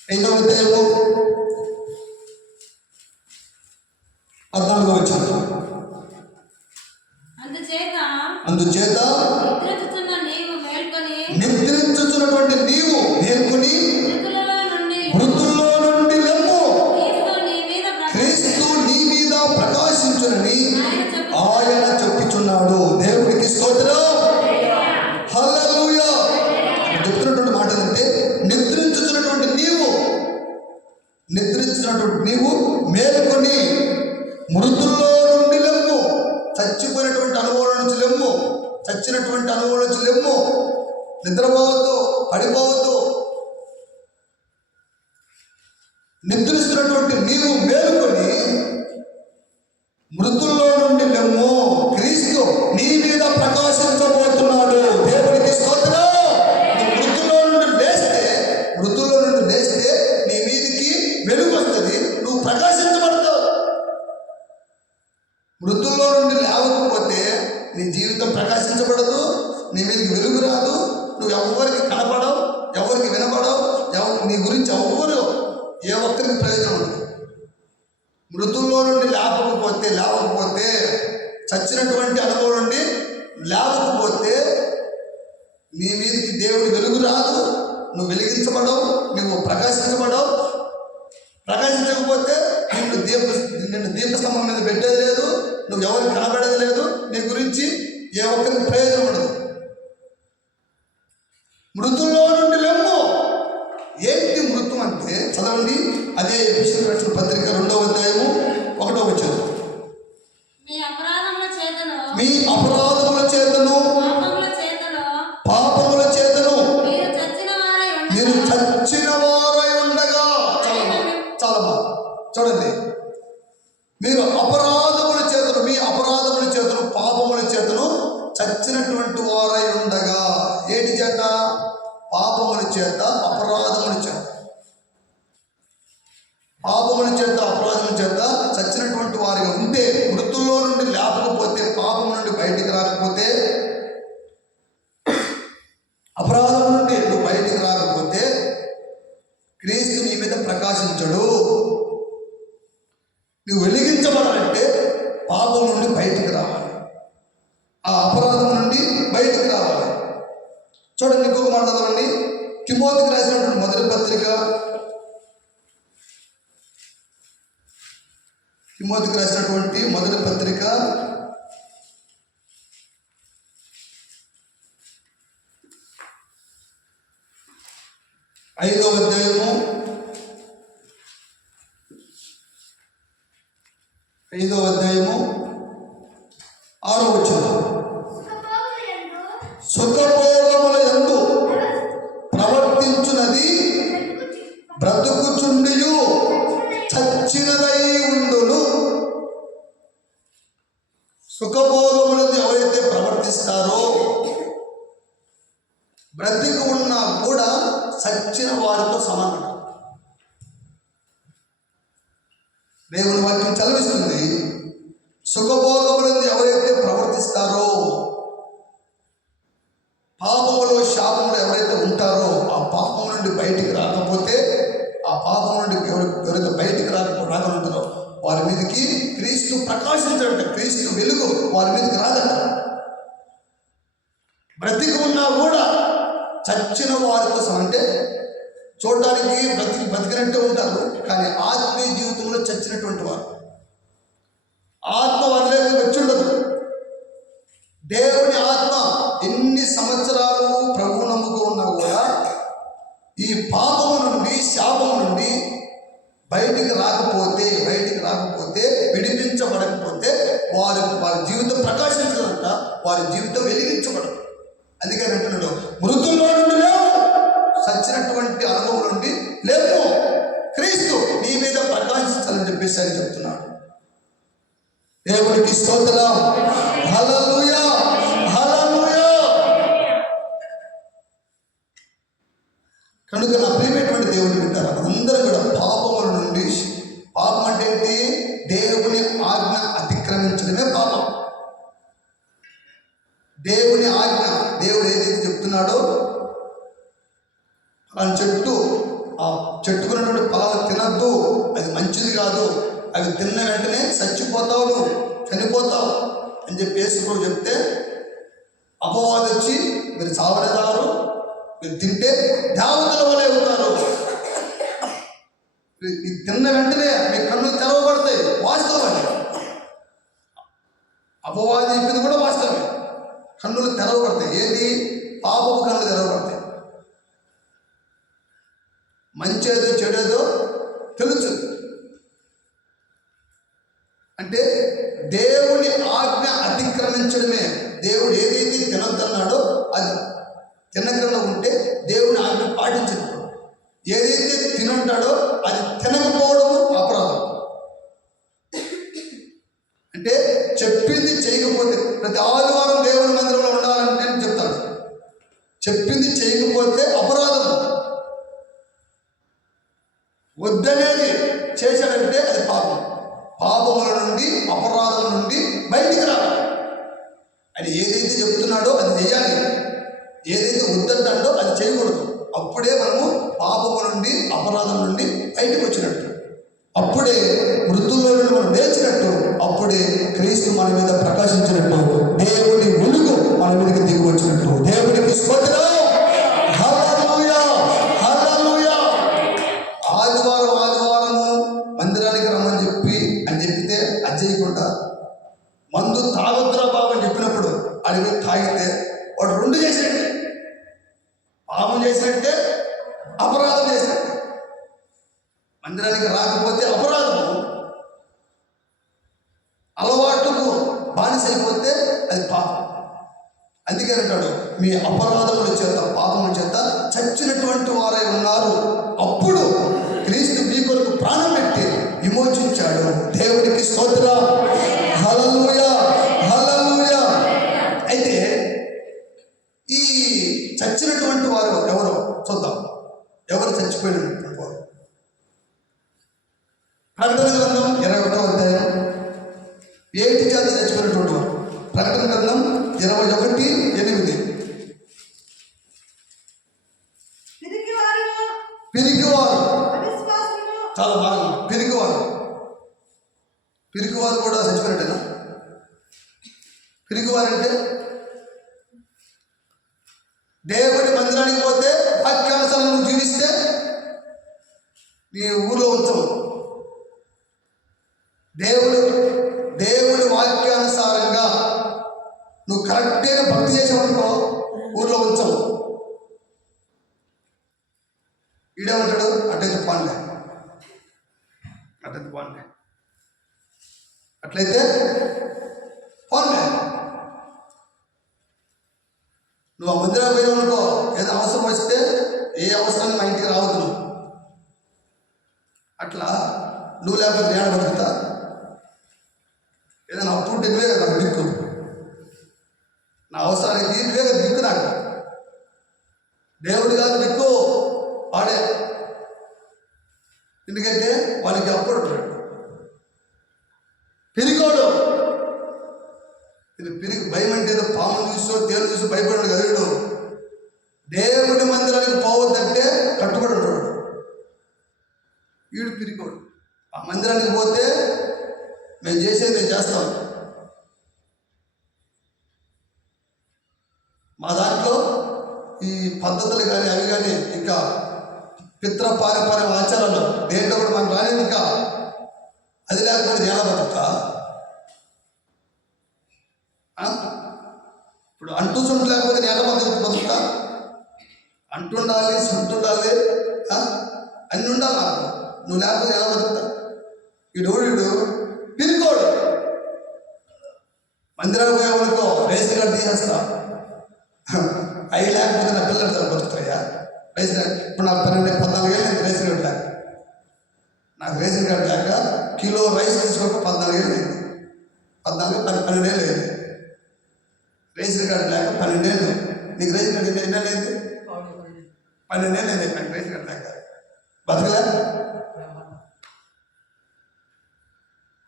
5వ అధ్యాయము 14వ వచనం. అందుచేత నిద్రించుచున్నటువంటి నీవు మేల్కొని మృతుల్లో నుండి లెమ్ము, క్రీస్తు నీ మీద ప్రకాశించునని ఆయన చెప్పుచున్నాడు. దేవుడికి స్తోత్రం. హల్లెలూయా. చెప్తున్నటువంటి మాట ఏంటంటే నిద్రించుచున్నటువంటి నీవు మేల్కొని మృతుల్లో నుండి లెమ్ము. చచ్చిపోయినటువంటి అనుభవం నుంచి లెమ్ము, చచ్చినటువంటి అనుభవం నుంచి లెమ్ము. నిద్రపోవద్దు, పడిపోవద్దు. నిద్రిస్తున్నటువంటి నీవు మేలుకొని మృతుల్లో నుండి లెమ్ము, క్రీస్తు నీ మీద ప్రకాశించబోతున్నాడు. దేవుడికి స్తోత్రం. మృతుల్లో నుండి లేస్తే నీ మీదికి వెలుగు వస్తుంది, నువ్వు ప్రకాశించబడతావు. మృతుల్లో నుండి లేవకపోతే నీ జీవితం ప్రకాశించబడదు, నీ మీదకి వెలుగు రాదు, నువ్వు ఎవరికి కనపడవు, ఎవరికి వినపడవు, నీ గురించి ఎవరు ఏ ఒక్కరికి ప్రయోజనం ఉండదు. మృతుల్లో నుండి లేవకపోతే చచ్చినటువంటి అనుభవం నుండి లేవకపోతే నీ మీదకి దేవుడి వెలుగు రాదు, నువ్వు వెలిగించబడవు, నువ్వు ప్రకాశించబడవు. ప్రకాశించకపోతే నిన్ను దీపస్తంభం మీద పెట్టేది లేదు, నువ్వు ఎవరికి కనబడేది లేదు, నీ గురించి ఏ ఒక్కరికి ప్రయోజనం ఉండదు. మృతుల్లో నుండి లెమ్ము. ఏంటి మృతం అంటే? చదవండి. అదే ఎఫెసీయులకు రాసిన పత్రిక 2వ అధ్యాయము 1వ వచనం. మీ అపరాధముల చేతను పాపముల చేతను మీరు చచ్చిన వారై ఉండగా. చాలా చూడండి. మీరు అపరాధముల చేతను, మీ అపరాధముల చేతను, పాపముల చేతను చచ్చినటువంటి వారై ఉండగా. ఏటి చేత? పాపముల చేత, అపరాధముల చేత. పాపముల చేత, అపరాధముల చేత చచ్చినటువంటి వారిగా ఉంటే, మృతుల్లో నుండి లేపకపోతే, పాపం నుండి బయటికి రాకపోతే, అపరాధం నుండి నువ్వు బయటికి రాకపోతే క్రీస్తు నీ మీద ప్రకాశించడు. నువ్వు వెలిగించబడాలంటే పాపం నుండి బయటికి రావాలి, ఆ అపరాధం నుండి బయటికి రావాలి. చూడండి, ఇంకొక మాట చదవండి. తిమోతికి రాసినటువంటి మొదటి పత్రిక, తిమోతికి రాసినటువంటి మొదటి పత్రిక 5వ అధ్యాయము 6వ వచనం. సుఖభోగములందు ప్రవర్తించున్నది బ్రతుకుచుండియు చచ్చినదై ఉండును. సుఖభోగములందు ఎవరైతే ప్రవర్తిస్తారో బ్రతికి ఉన్నా కూడా చచ్చిన వారితో సమానం. దేవుని వాక్యం చదివిస్తుంది. సుఖభోగములందు ఎవరైతే ప్రవర్తిస్తారో, పాపములో శాపములు ఎవరైతే ఉంటారో, ఆ పాపం నుండి బయటికి రాకపోతే, ఆ పాపం నుండి ఎవరైతే బయటికి రాకుంటారో వారి మీదకి క్రీస్తు ప్రకాశించడంట. క్రీస్తు వెలుగు వారి మీదకి రాదంట. బ్రతికి ఉన్నా కూడా చచ్చిన వారితో అంటే చూడడానికి బతికినట్టే ఉంటారు, కానీ ఆత్మీయ జీవితంలో చచ్చినటువంటి వారు. ఆత్మ వారిలోకి వచ్చి ఉండదు. దేవుని ఆత్మ ఎన్ని సంవత్సరాలు ప్రభువు నమ్ముతూ ఉన్నా కూడా ఈ పాపము నుండి, శాపము నుండి బయటికి రాకపోతే, విడిపించబడకపోతే వారి జీవితం ప్రకాశించదంట, వారి జీవితం వెలిగించబడదు. అందుకని అంటున్నాడు, మృతుల్లో నుండి లేవు, చచ్చినటువంటి అనుభవం నుండి లేవు, క్రీస్తు నీ మీద ప్రకాశించాలని చెప్పేసి అని చెప్తున్నాడు. దేవునికి స్తోత్రం. హల్లెలూయా, హల్లెలూయా. కనుక నా ప్రియమైనటువంటి దేవుని బిడ్డలారా, అందరూ కూడా పాపముల నుండి, పాపం అంటే ఏంటి? దేవుని ఆజ్ఞ అతిక్రమించడమే పాపం. దేవుని ఆజ్ఞ, దేవుడు ఏదైతే చెప్తున్నాడో ఆ చెట్టుకున్నటువంటి ఫలాలు తినద్దు, అది మంచిది కాదు, అవి తిన్న వెంటనే చచ్చిపోతావు, నువ్వు చనిపోతావు అని చెప్పి యేసు చెప్తే అపవాది వచ్చి మీరు చావలేదారు, మీరు తింటే దేవతల వలె అవుతారు, ఇది తిన్న వెంటనే మీ కన్నులు తెరవబడతాయి. వాస్తవం, అపవాది చెప్పింది కూడా వాస్తవమే. కన్నులు తెరవబడతాయి. ఏది? పాపపు కన్నులు తెరవబడతాయి. మంచేదో చెడేదో తెలుసు. అంటే దేవుని ఆజ్ఞ అతిక్రమించడమే. దేవుడు ఏదైతే తినొద్దన్నాడో అది తినకుండా ఉంటే దేవుని ఆజ్ఞ పాటించదు. ఏదైతే తినంటాడో అది తినకపోవడం అపరాధం. అంటే చెప్పింది చేయకపోతే, ప్రతి ఆదివారం దేవుని మందిరంలో ఉండాలంటే నేను చెప్తాను, చెప్పింది చేయకపోతే అపరాధం. వద్దనేది చేశాడంటే అది పాపం. పాపముల నుండి, అపరాధం నుండి బయటికి రావాలి. అది ఏదైతే చెప్తున్నాడో అది చేయాలి, ఏదైతే వద్దంటాడో అది చేయకూడదు. అప్పుడే మనము పాపము నుండి, అపరాధం నుండి బయటకు వచ్చినట్టు, అప్పుడే వృద్ధుల్లో నుండి మనం లేచినట్టు, అప్పుడే క్రీస్తు మన మీద ప్రకాశించినట్టు, దేవుని వెలుగు మన మీదకి దిగి వచ్చినట్టు. దేవునికి స్తోత్రం. హల్లెలూయా, హల్లెలూయా. ఆదివారము మందిరానికి రమ్మని చెప్పితే అది చేయకుండా, మందు తాగొద్దురా బాబు అని చెప్పినప్పుడు అడిగి తాగితే వాడు రెండు చేసినట్టే, పాపం చేసినట్టే, అపరాధం చేసినట్టే. మందిరానికి రాకపోతే అపరాధము, అలవాటుకు బానిసైపోతే అది పాపం. అందుకే అంటాడు, మీ అపరాధముల చేత, పాపముల చేత చచ్చినటువంటి వారై ఉన్నారు. అప్పుడు క్రీస్తు మీ కొరకు ప్రాణం పెట్టి విమోచించాడు. దేవునికి స్తోత్రం. హల్లెలూయా, హల్లెలూయా. అయితే ఈ చచ్చినటువంటి వారు ఎవరు చూద్దాం. ఎవరు చచ్చిపోయినటువంటి వారు? ప్రకటన గ్రంథం 21వ అధ్యాయం 7 జాతి చచ్చిపోయినటువంటి వారు. ప్రకటన గ్రంథం 21:8. పిరికివారు, చాలా బాగా, పిరికివారు కూడా చచ్చిపోయినట్టేనా? పిరికివారంటే దేవుడి మందిరానికి పోతే వాక్యానుసారం నువ్వు జీవిస్తే నీ ఊళ్ళో ఉంచవు. దేవుడి వాక్యానుసారంగా నువ్వు కరెక్ట్గా భక్తి చేసావనుకో ఊళ్ళో ఉంచవు. ఈడేమంటాడు, అట్టయితే పాండే, అట్లయితే పాండే. నువ్వు ఆ మందిరం పోయినావనుకో, ఏదో అవసరం వస్తే ఏ అవసరాన్ని మా ఇంటికి రావద్దు నువ్వు. అట్లా నువ్వు లేకపోతే నేను బతుకుతా. ఏదైనా అప్పుడు నువ్వే కదా నాకు దిక్కు, నా అవసరానికి నువ్వే కదా దిక్కు. నాకు దేవుడు కాదు దిక్కు, వాడే. ఎందుకంటే వాడికి అప్పుడు పిరికోడు. ఇది భయం అంటే ఏదో పాము చూసో తేలు చూసో భయపడాడు కదా. దేవుడి మందిరానికి పోవద్దంటే కట్టుబడి ఉంటాడు. వీడు పిరికోడు. ఆ మందిరానికి పోతే మేము చేసేది మేము చేస్తాం. మా దాంట్లో ఈ పద్ధతులు కానీ అవి కానీ ఇంకా పితృపారంపర్య ఆచారాలు దేంట్లో కూడా మనకు రాలేదు. ఇంకా అది లేకపోతే ఎలా బతుకుతా? ఇప్పుడు అంటూ సుంటు లేకపోతే నేను బతుకుతా? అంటుండాలి, సుంటుండాలి, అన్నీ ఉండాలి నాకు. నువ్వు లేకపోతే ఎలా బతుకుతా? వీడు పిరికోడు. మందిరానికి పోయామనుకో రేషన్ కార్డు తీసేస్తా. అవి లేకపోతే నా పిల్లలు బతుకుతాయా? రేషన్ కార్డు ఇప్పుడు నాకు 14 ఏళ్ళు రేషన్ కార్డు లేక, నాకు రేషన్ కార్డు లేక కిలో రైస్ తీసుకోక 14 ఏళ్ళు అయింది.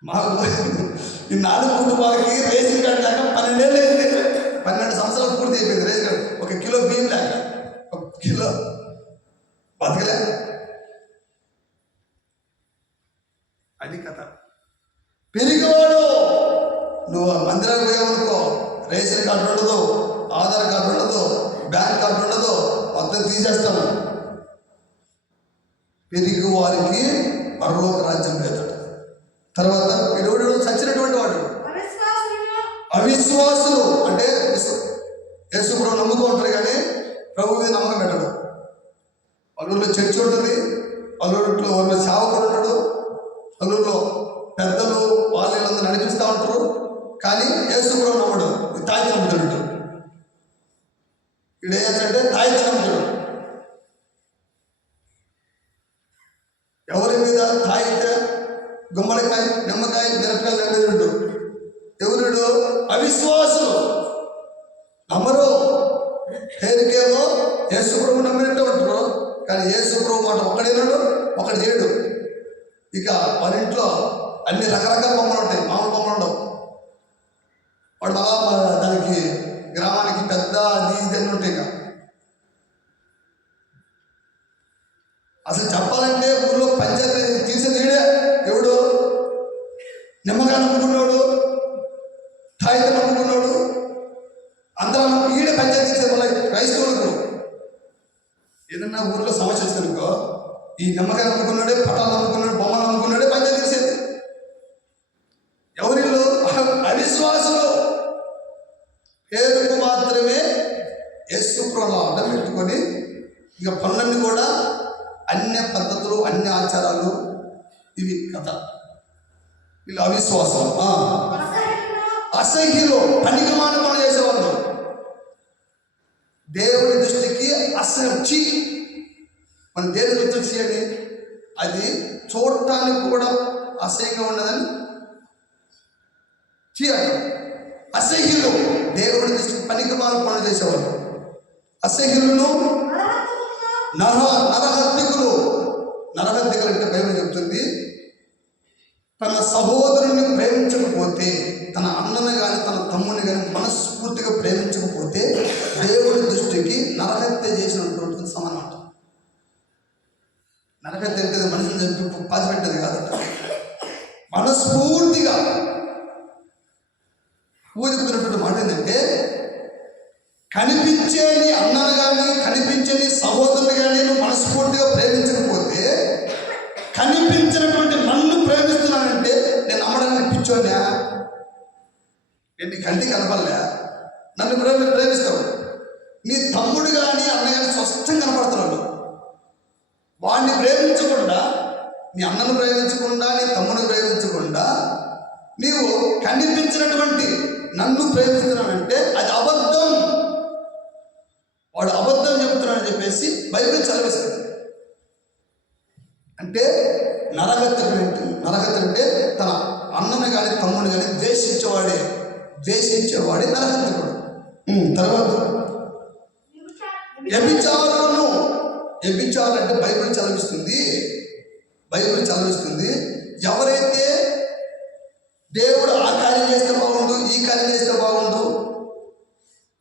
మాకు ఈ 4 కుటుంబాలకి రేషన్ కార్డు లేక 12 ఏళ్ళు అయింది. 12 సంవత్సరాలు పూర్తి అయిపోయింది రేషన్ కార్డు. 1 కిలో బియ్యం లేక, 1 కిలో బతకలే. అది కథ. పెరిగేవాడు నువ్వు మందిరానికి పోయావనుకో, రేషన్ కార్డు ఉండదు, ఆధార్ కార్డు ఉండదు, బ్యాంక్ కార్డు ఉండదు, మొత్తం తీసేస్తాము. పెరిగి వారికి పరలోక రాజ్యం లేదట. తర్వాత వీడు చచ్చినటువంటి వాడు అవిశ్వాసులు. అంటే యేసు ప్రభు నమ్ముతూ ఉంటారు కానీ ప్రభు మీద నమ్మకం పెట్టడు. వాళ్ళ చర్చి ఉంటుంది, వాళ్ళ సేవకుడు ఉంటాడు, వాళ్ళ పెద్దలు వాళ్ళందరూ నడిపిస్తూ ఉంటారు. కానీ యేసు ప్రభు నమ్మడు, తాయిత నమ్ముతాడు. వీడు ఏం చేస్తాడంటే తాయిత నమ్ముతాడు. ఎవరి మీద తాయిత, గుమ్మడికాయ, నిమ్మకాయ, మిరపకాయ నమ్మేవాడు ఎవరుడు? అవిశ్వాసులు. నమ్మరు. పేరుకేమో యేసు ప్రభు నమ్మినట్టు ఉంటారు, కానీ యేసు ప్రభు మాట ఒక్కడేనాడు, ఒకటి చేయడు. ఇక వాళ్ళ ఇంట్లో అన్ని రకరకాల బొమ్మలు ఉంటాయి, మామూలు బొమ్మలు ఉండవు. వాడు బాగా దానికి గ్రామానికి పెద్ద అది ఇది అన్నీ ఉంటాయి. ఇక అసలు చెప్పాలంటే ఊళ్ళో పంచాయతీ తీసేది వీడే. ఎవడు? నిమ్మకాయ నమ్ముకున్నాడు, తాయిత నమ్ముకున్నాడు, అందరం ఈడే పంచాయతీ తీసేది. మళ్ళీ క్రైస్తవులకు ఏదన్నా ఊళ్ళో సమస్య వస్తుందనుకో, ఈ నిమ్మకాయ నమ్ముకున్నాడే, పటాలు నమ్ముకున్నాడు, బొమ్మలు నమ్ముకున్నాడే పంచాయతీ తీసేది. ఎవరిల్లు? అవిశ్వాసులు. పేరుకు మాత్రమే యేసు ప్రభువును అడ్డం పెట్టుకొని ఇక పనులన్నీ కూడా అన్య పద్ధతులు, అన్య ఆచారాలు, ఇవి కథ. వీళ్ళు అవిశ్వాసం. అసహ్యులు, పనికిమాలిన పనులు చేసేవాళ్ళు. దేవుడి దృష్టికి అసహ్యం. చీ, మన దేవుడి దృష్టి చేయని అది చూడటానికి కూడా అసహ్యంగా ఉండదని చీ అంటాం. అసహ్యులు, దేవుడి దృష్టికి పనికిమాలిన పనులు చేసేవాళ్ళు. అసహ్యులను, నరహత్యకులు. నరహత్యకులు అంటే బైబిల్ చెప్తుంది, తన సహోదరుని ప్రేమించకపోతే, తన అన్నను కానీ తన తమ్ముని కానీ మనస్ఫూర్తిగా ప్రేమించకపోతే దేవుడి దృష్టికి నరహత్య చేసినటువంటి సమానం అంట. నరహత్య అంటే మనిషిని చెప్పి పాతిపెట్టేది కాదట. మనస్ఫూర్తిగా పూజకుతున్నటువంటి మాట ఏంటంటే, కనిపించే నీ అన్నను కానీ కనిపించే నీ సహోదరుని కానీ నువ్వు మనస్ఫూర్తిగా ప్రేమించకపోతే, కనిపించినటువంటి నన్ను ప్రేమిస్తున్నానంటే నేను నమ్మడానికి పిచ్చోనా? నేను కంటికి కనపడలే, నన్ను ప్రేమిస్తావు. నీ తమ్ముడు కానీ అన్న కానీ స్పష్టంగా కనపడుతున్నాడు. వాడిని ప్రేమించకుండా, నీ అన్నను ప్రేమించకుండా, నీ తమ్ముడిని ప్రేమించకుండా నీవు కనిపించినటువంటి నన్ను ప్రేమిస్తున్నానంటే అది అబద్ధం. వాడు అబద్ధం చెబుతున్నాడని చెప్పేసి బైబిల్ చదివేస్తుంది. అంటే నరహత్య అంటే తన అన్నను కానీ తమ్ముని కానీ ద్వేషించేవాడే నరహత్యకుడు. తర్వాత వ్యభిచారం అంటే బైబిల్ చదివిస్తుంది. ఎవరైతే దేవుడు ఆ కార్యం చేస్తే బాగుండు, ఈ కార్యం చేస్తే బాగుండు,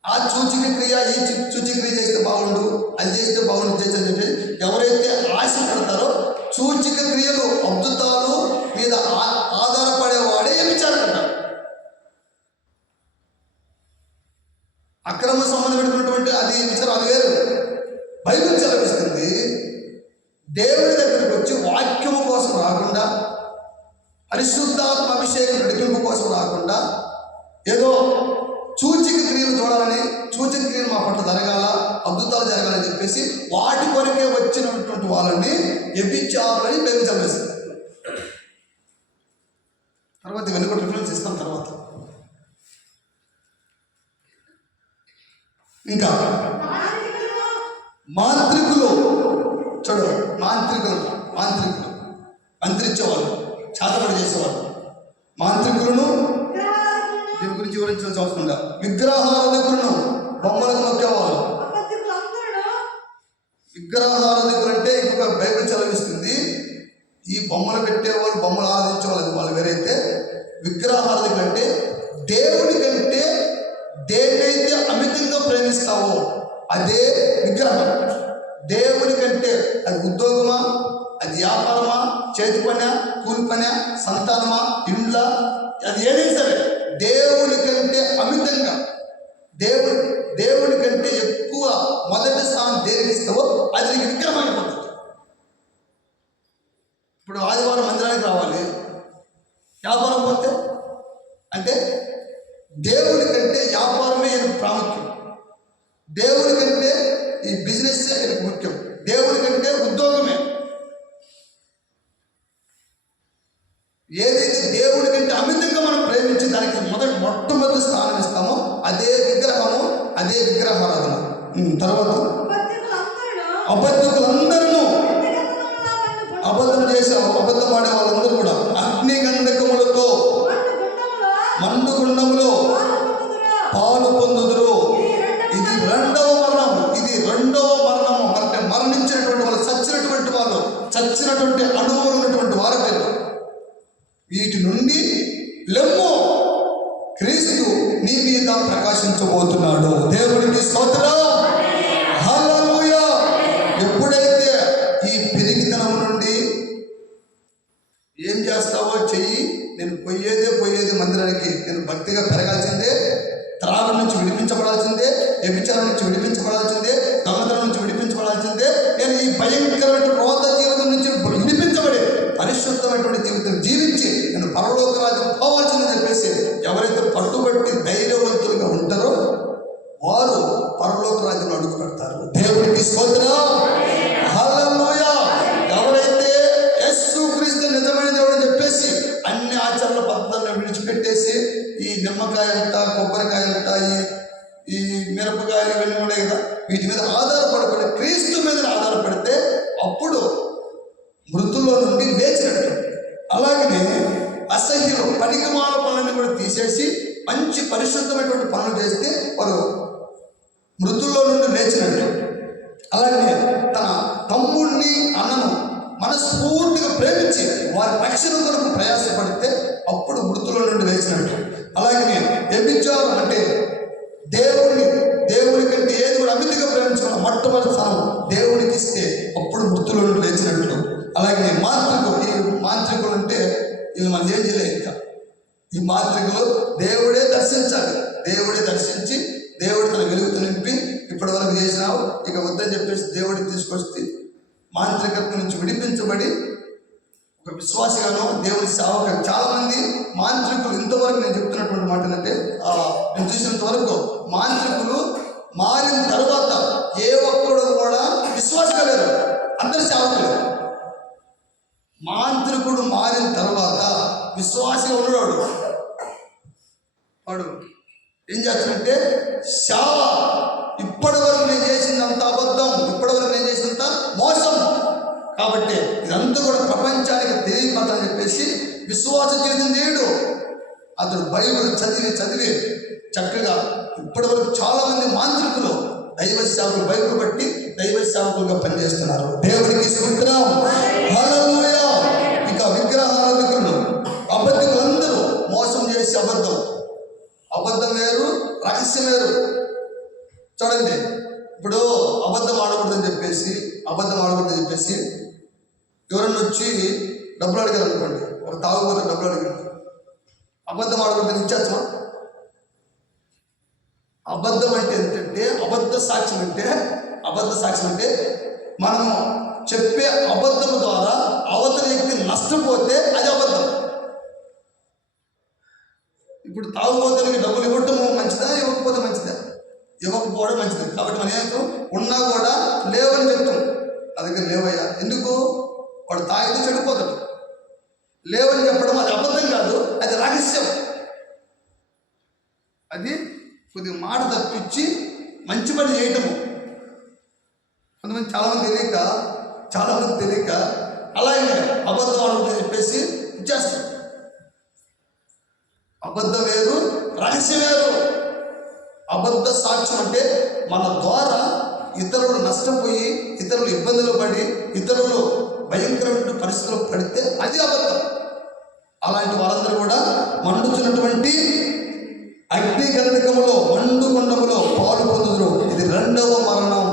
ఆ సూచిక క్రియ ఈ సూచిక క్రియ చేస్తే బాగుండు, అది చేస్తే బాగుండు చేస్తే చెప్పేసి ఎవరైతే ఆశ పడతారో సూచిక క్రియలు, అద్భుతాలు మీద ఆధారపడేవాడే వ్యభిచారం అంటారు. అక్రమ సంబంధమైనటువంటి అది విచారం, అది వేరు. బైబిల్ చదివిస్తుంది. దేవుడి దగ్గరికి వచ్చి వాక్యము కోసం రాకుండా, పరిశుద్ధాత్మ అభిషేకం నడిపింపు కోసం రాకుండా, ఏదో సూచిక క్రియలు చూడాలని, సూచిక క్రియలు మా పట్ల జరగాల, అద్భుతాలు జరగాలని చెప్పేసి వాటి కొరకే వచ్చినటువంటి వాళ్ళని వ్యభిచారులని బైబిల్ చదివేస్తుంది. తర్వాత ఇవన్నీ కూడా రిఫరెన్స్ ఇస్తాం. తర్వాత ఇంకా మాంత్రికులు. చూడు, మాంత్రికులు మంత్రించేవాళ్ళు, చేతబడి చేసేవాళ్ళు మాంత్రికులను. దీని గురించి వివరించాల్సిన అవసరం లేదు. విగ్రహారాధకులను, బొమ్మలకు మొక్కేవాళ్ళు. విగ్రహారాధకులు అంటే ఇంకొక బైబిల్ చదివిస్తుంది, ఈ బొమ్మలు పెట్టేవాళ్ళు, బొమ్మలు ఆరాధించేవాళ్ళు వాళ్ళు వేరైతే విగ్రహారాధన కంటే దేవుడి కంటే దేన్నైతే అమితంగా ప్రేమిస్తావో అదే విగ్రహం. దేవుడి కంటే అది ఉద్యోగమా, అది వ్యాపారమా, చేతి పనా, కూలి పనా, సంతానమా, ఇండ్ల, అది ఏదైనా సరే దేవుడి కంటే అమితంగా దేవుడి కంటే ఎక్కువ మొదటి స్థానం దేనికి ఇస్తావో అది నీకు విగ్రహం అయిపోతుంది. ఇప్పుడు ఆదివారం మందిరానికి రావాలి, వ్యాపారం పోతే అంటే దేవుడి కంటే వ్యాపారమే எனக்கு ప్రాముఖ్యం, దేవుడి కంటే ఈ బిజినెస్ எனக்கு ముఖ్యం, దేవుడి కంటే ఉద్యోగమే. ఏదైతే దేవుడి కంటే అమితంగా మనం ప్రేమించి దానికి మొట్టమొదటి స్థానం ఇస్తామో అదే విగ్రహము, అదే విగ్రహారాధన. తర్వాత అబద్ధికులందరూ, అబద్ధం చేసే అబద్ధం ఆడే వాళ్ళందరూ కూడా అగ్నిగంధకములతో మండుగుండములో పాలు పొందుదురు. ఇది రెండవ మరణం. అంటే మరణించినటువంటి వాళ్ళు, చచ్చినటువంటి అణువులు ఉన్నటువంటి వారి పేరు. వీటి నుండి లెమ్ము, క్రీస్తు నీ మీద ప్రకాశించబోతున్నాడు. దేవుడికి స్తోత్రం, హల్లెలూయా. ఎప్పుడైతే ఈ పెరిగితనం నుండి ఏం చేస్తావో చెయ్యి, నేను పోయేదే మందిరానికి, నేను భక్తిగా పెరగాల్సిందే, త్రాగు నుంచి విడిపించబడాల్సిందే, వ్యభిచారం నుంచి విడిపించబడాల్సిందే, దొంగతనం నుంచి విడిపించబడాల్సిందే, నేను ఈ భయంకరమైన క్రోధ జీవితం నుంచి విడిపించబడి పరిశుద్ధమైనటువంటి జీవితం జీవించి నేను పరలోక రాజ్యం పోవాల్సిందని చెప్పేసి ఎవరైతే పట్టుబట్టి ధైర్యవంతులుగా ఉంటారో వారు పరలోక రాజ్యంలో అడుగు పెడతారు. దేవుడికి స్తోత్రం, హల్లెలూయా. ఎవరైతే యేసుక్రీస్తు నిజమైన దేవుడు అని చెప్పేసి అన్ని ఆచరణ పద్ధతులను విడిచిపెట్టేసి ఈ నిమ్మకాయంట, కొబ్బరికాయంట, ఈ మిరపకాయలు ఇవన్నీ ఉన్నాయి కదా, వీటి మీద ఆధారపడకుండా క్రీస్తు మీద ఆధారపడితే అప్పుడు మృతుల్లో నుండి లేచినట్టు. అలాగనే అసహ్యులు పనికిమాల పనులను కూడా తీసేసి మంచి పరిశుద్ధమైనటువంటి పనులు చేస్తే వారు మృతుల్లో నుండి లేచినట్టు. అలాగనే తన తమ్ముడిని, అన్నను మనస్ఫూర్తిగా ప్రేమించి వారి రక్షణ కొరకు ప్రయాసపడితే అప్పుడు మృతుల్లో నుండి లేచినట్టు. అలాగనే వ్యభిచారం అంటే దేవుడి కంటే ఏది కూడా అమితిగా ప్రేమించుకున్న మొట్టమొదటి స్థానం దేవుడికి ఇస్తే అప్పుడు మృతుల్లో నుండి లేచినట్లు. అలాగే మాంత్రికులు అంటే వీళ్ళు మనం ఏం చేయలేదు. ఇంకా ఈ మాంత్రికులు దేవుడే దర్శించాలి, దేవుడే దర్శించి దేవుడు తన వెలుగుతూ నింపి ఇప్పటి వరకు చేసినావు ఇక వద్దని చెప్పేసి దేవుడికి తీసుకొస్తే మాంత్రికత్వం నుంచి విడిపించబడి ఒక విశ్వాసగానో దేవుడి సేవక. చాలా మంది మాంత్రికులు, ఇంతవరకు నేను చెప్తున్నటువంటి మాట ఏంటంటే నేను చూసినంత వరకు మాంత్రికులు మారిన తర్వాత ఏ ఒక్కడు కూడా విశ్వాసగా లేరు, అందరు సేవకులు. మాంత్రికుడు మారిన తర్వాత విశ్వాసగా ఉన్నాడు, వాడు ఏం చేస్తాడంటే సేవ, ఇప్పటి వరకు నేను చేసిందంత అబద్ధం, ఇప్పటి వరకు నేను చేసినంత మోసం, కాబట్టి ఇదంతా కూడా ప్రపంచానికి తెలియపడాలని చెప్పేసి విశ్వాస జీవితం చేయడు. అతడు బైబిల్ చదివి చక్కగా ఇప్పటి వరకు చాలా మంది మాంత్రికులు దైవ సేవకులు బైబిల్ బట్టి దైవ సేవకులుగా పనిచేస్తున్నారు. దేవుడికి స్తోత్రం, హల్లెలూయా. ఇక విగ్రహారాధకులు, అబద్ధికులందరూ మోసం చేసి అబద్ధం వేరు, రహస్యం వేరు. చూడండి, ఇప్పుడు అబద్ధం ఆడకూడదని చెప్పేసి ఎవరన్నా వచ్చి డబ్బులు అడిగారు అనుకోండి, ఒక తాగుబోతే డబ్బులు అడిగారు, అబద్ధం ఆడకూడదని ఇచ్చేస్తామా? అబద్ధం అంటే ఏంటంటే అబద్ధ సాక్ష్యం అంటే మనము చెప్పే అబద్ధం ద్వారా అవతల వ్యక్తి నష్టపోతే అది అబద్ధం. ఇప్పుడు తాగుబోతులకి డబ్బులు ఇవ్వటం మంచిదా, ఇవ్వకపోతే మంచిదా? ఇవ్వకపోవడం మంచిది. కాబట్టి మనం ఏం ఉన్నా కూడా లేవని చెప్తాం, నా దగ్గర లేవయ్యా. ఎందుకు? వాడు తాగితే చెడిపోతాడు. లేవని చెప్పడం అది అబద్ధం కాదు, అది రహస్యం. అది కొద్దిగా మాట తప్పించి మంచి పని చేయటము. కొంతమంది చాలామంది తెలియక అలాగే అబద్ధం ఆడుతుందని చెప్పేసి ఇచ్చేస్తారు. అబద్ధం వేరు, రహస్యం వేరు. అబద్ధ సాక్ష్యం అంటే మన ద్వారా ఇతరులు నష్టపోయి, ఇతరులు ఇబ్బందులు పడి, ఇతరులు భయంకరమైన పరిస్థితులు పడితే అది అబద్ధం. అలాంటి వారందరూ కూడా మండుచున్నటువంటి అగ్ని గంధకములో మండుకొండములో పాలు పొందుదురు. ఇది రెండవ మరణం.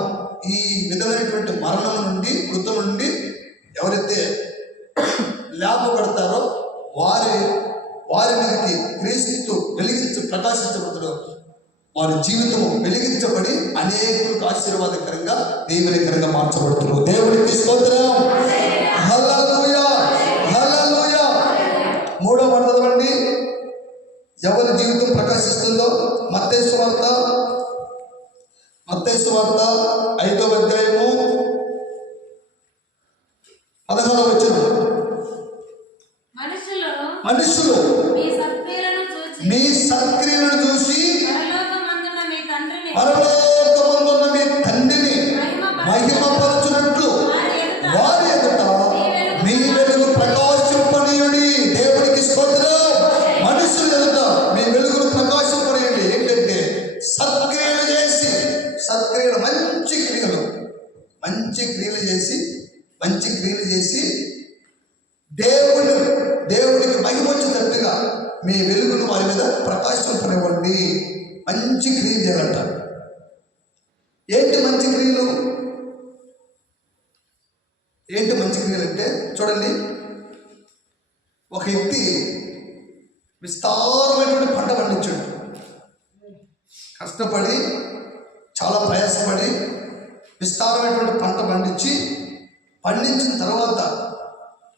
ఈ విధమైనటువంటి మరణం నుండి, మృతం నుండి ఎవరైతే లేపబడతారో వారి మీదకి క్రీస్తు ప్రకాశించబడతాడో వారి జీవితము వెలిగించబడి అనేకులకు ఆశీర్వాదకరంగా దీవెనకరంగా మార్చబడుతున్నారు. దేవుడికి స్తోత్రం. హల్లెలూయా, హల్లెలూయా. మూడో మాట చదవండి. ఎవరి జీవితం ప్రకాశిస్తుందో మత్తయి సువార్త 5వ అధ్యాయము 16వ వచనం. మనుషులు మీ సత్క్రియలను చూసి పరలోకమందున్న మీ తండ్రిని మహిమపరచునట్లు వారి ఎదుట మీ వెలుగు ప్రకాశింపనీయుడి. దేవుడికి స్తోత్రం. మనుషులు ఎదుట మీ వెలుగును ప్రకాశింపనీయుడి. ఏంటంటే సత్క్రియలు చేసి, సత్క్రియలు మంచి క్రియలు చేసి దేవుడికి మహిమ వచ్చేటట్టుగా మీ వెలుగును వారి మీద ప్రకాశింపనివ్వండి. మంచి క్రియలు చేయాలంట. ఏంటి మంచి క్రియలు అంటే చూడండి, ఒక వ్యక్తి విస్తారమైనటువంటి పంట పండించాడు. కష్టపడి చాలా ప్రయాసపడి విస్తారమైనటువంటి పంట పండించిన తర్వాత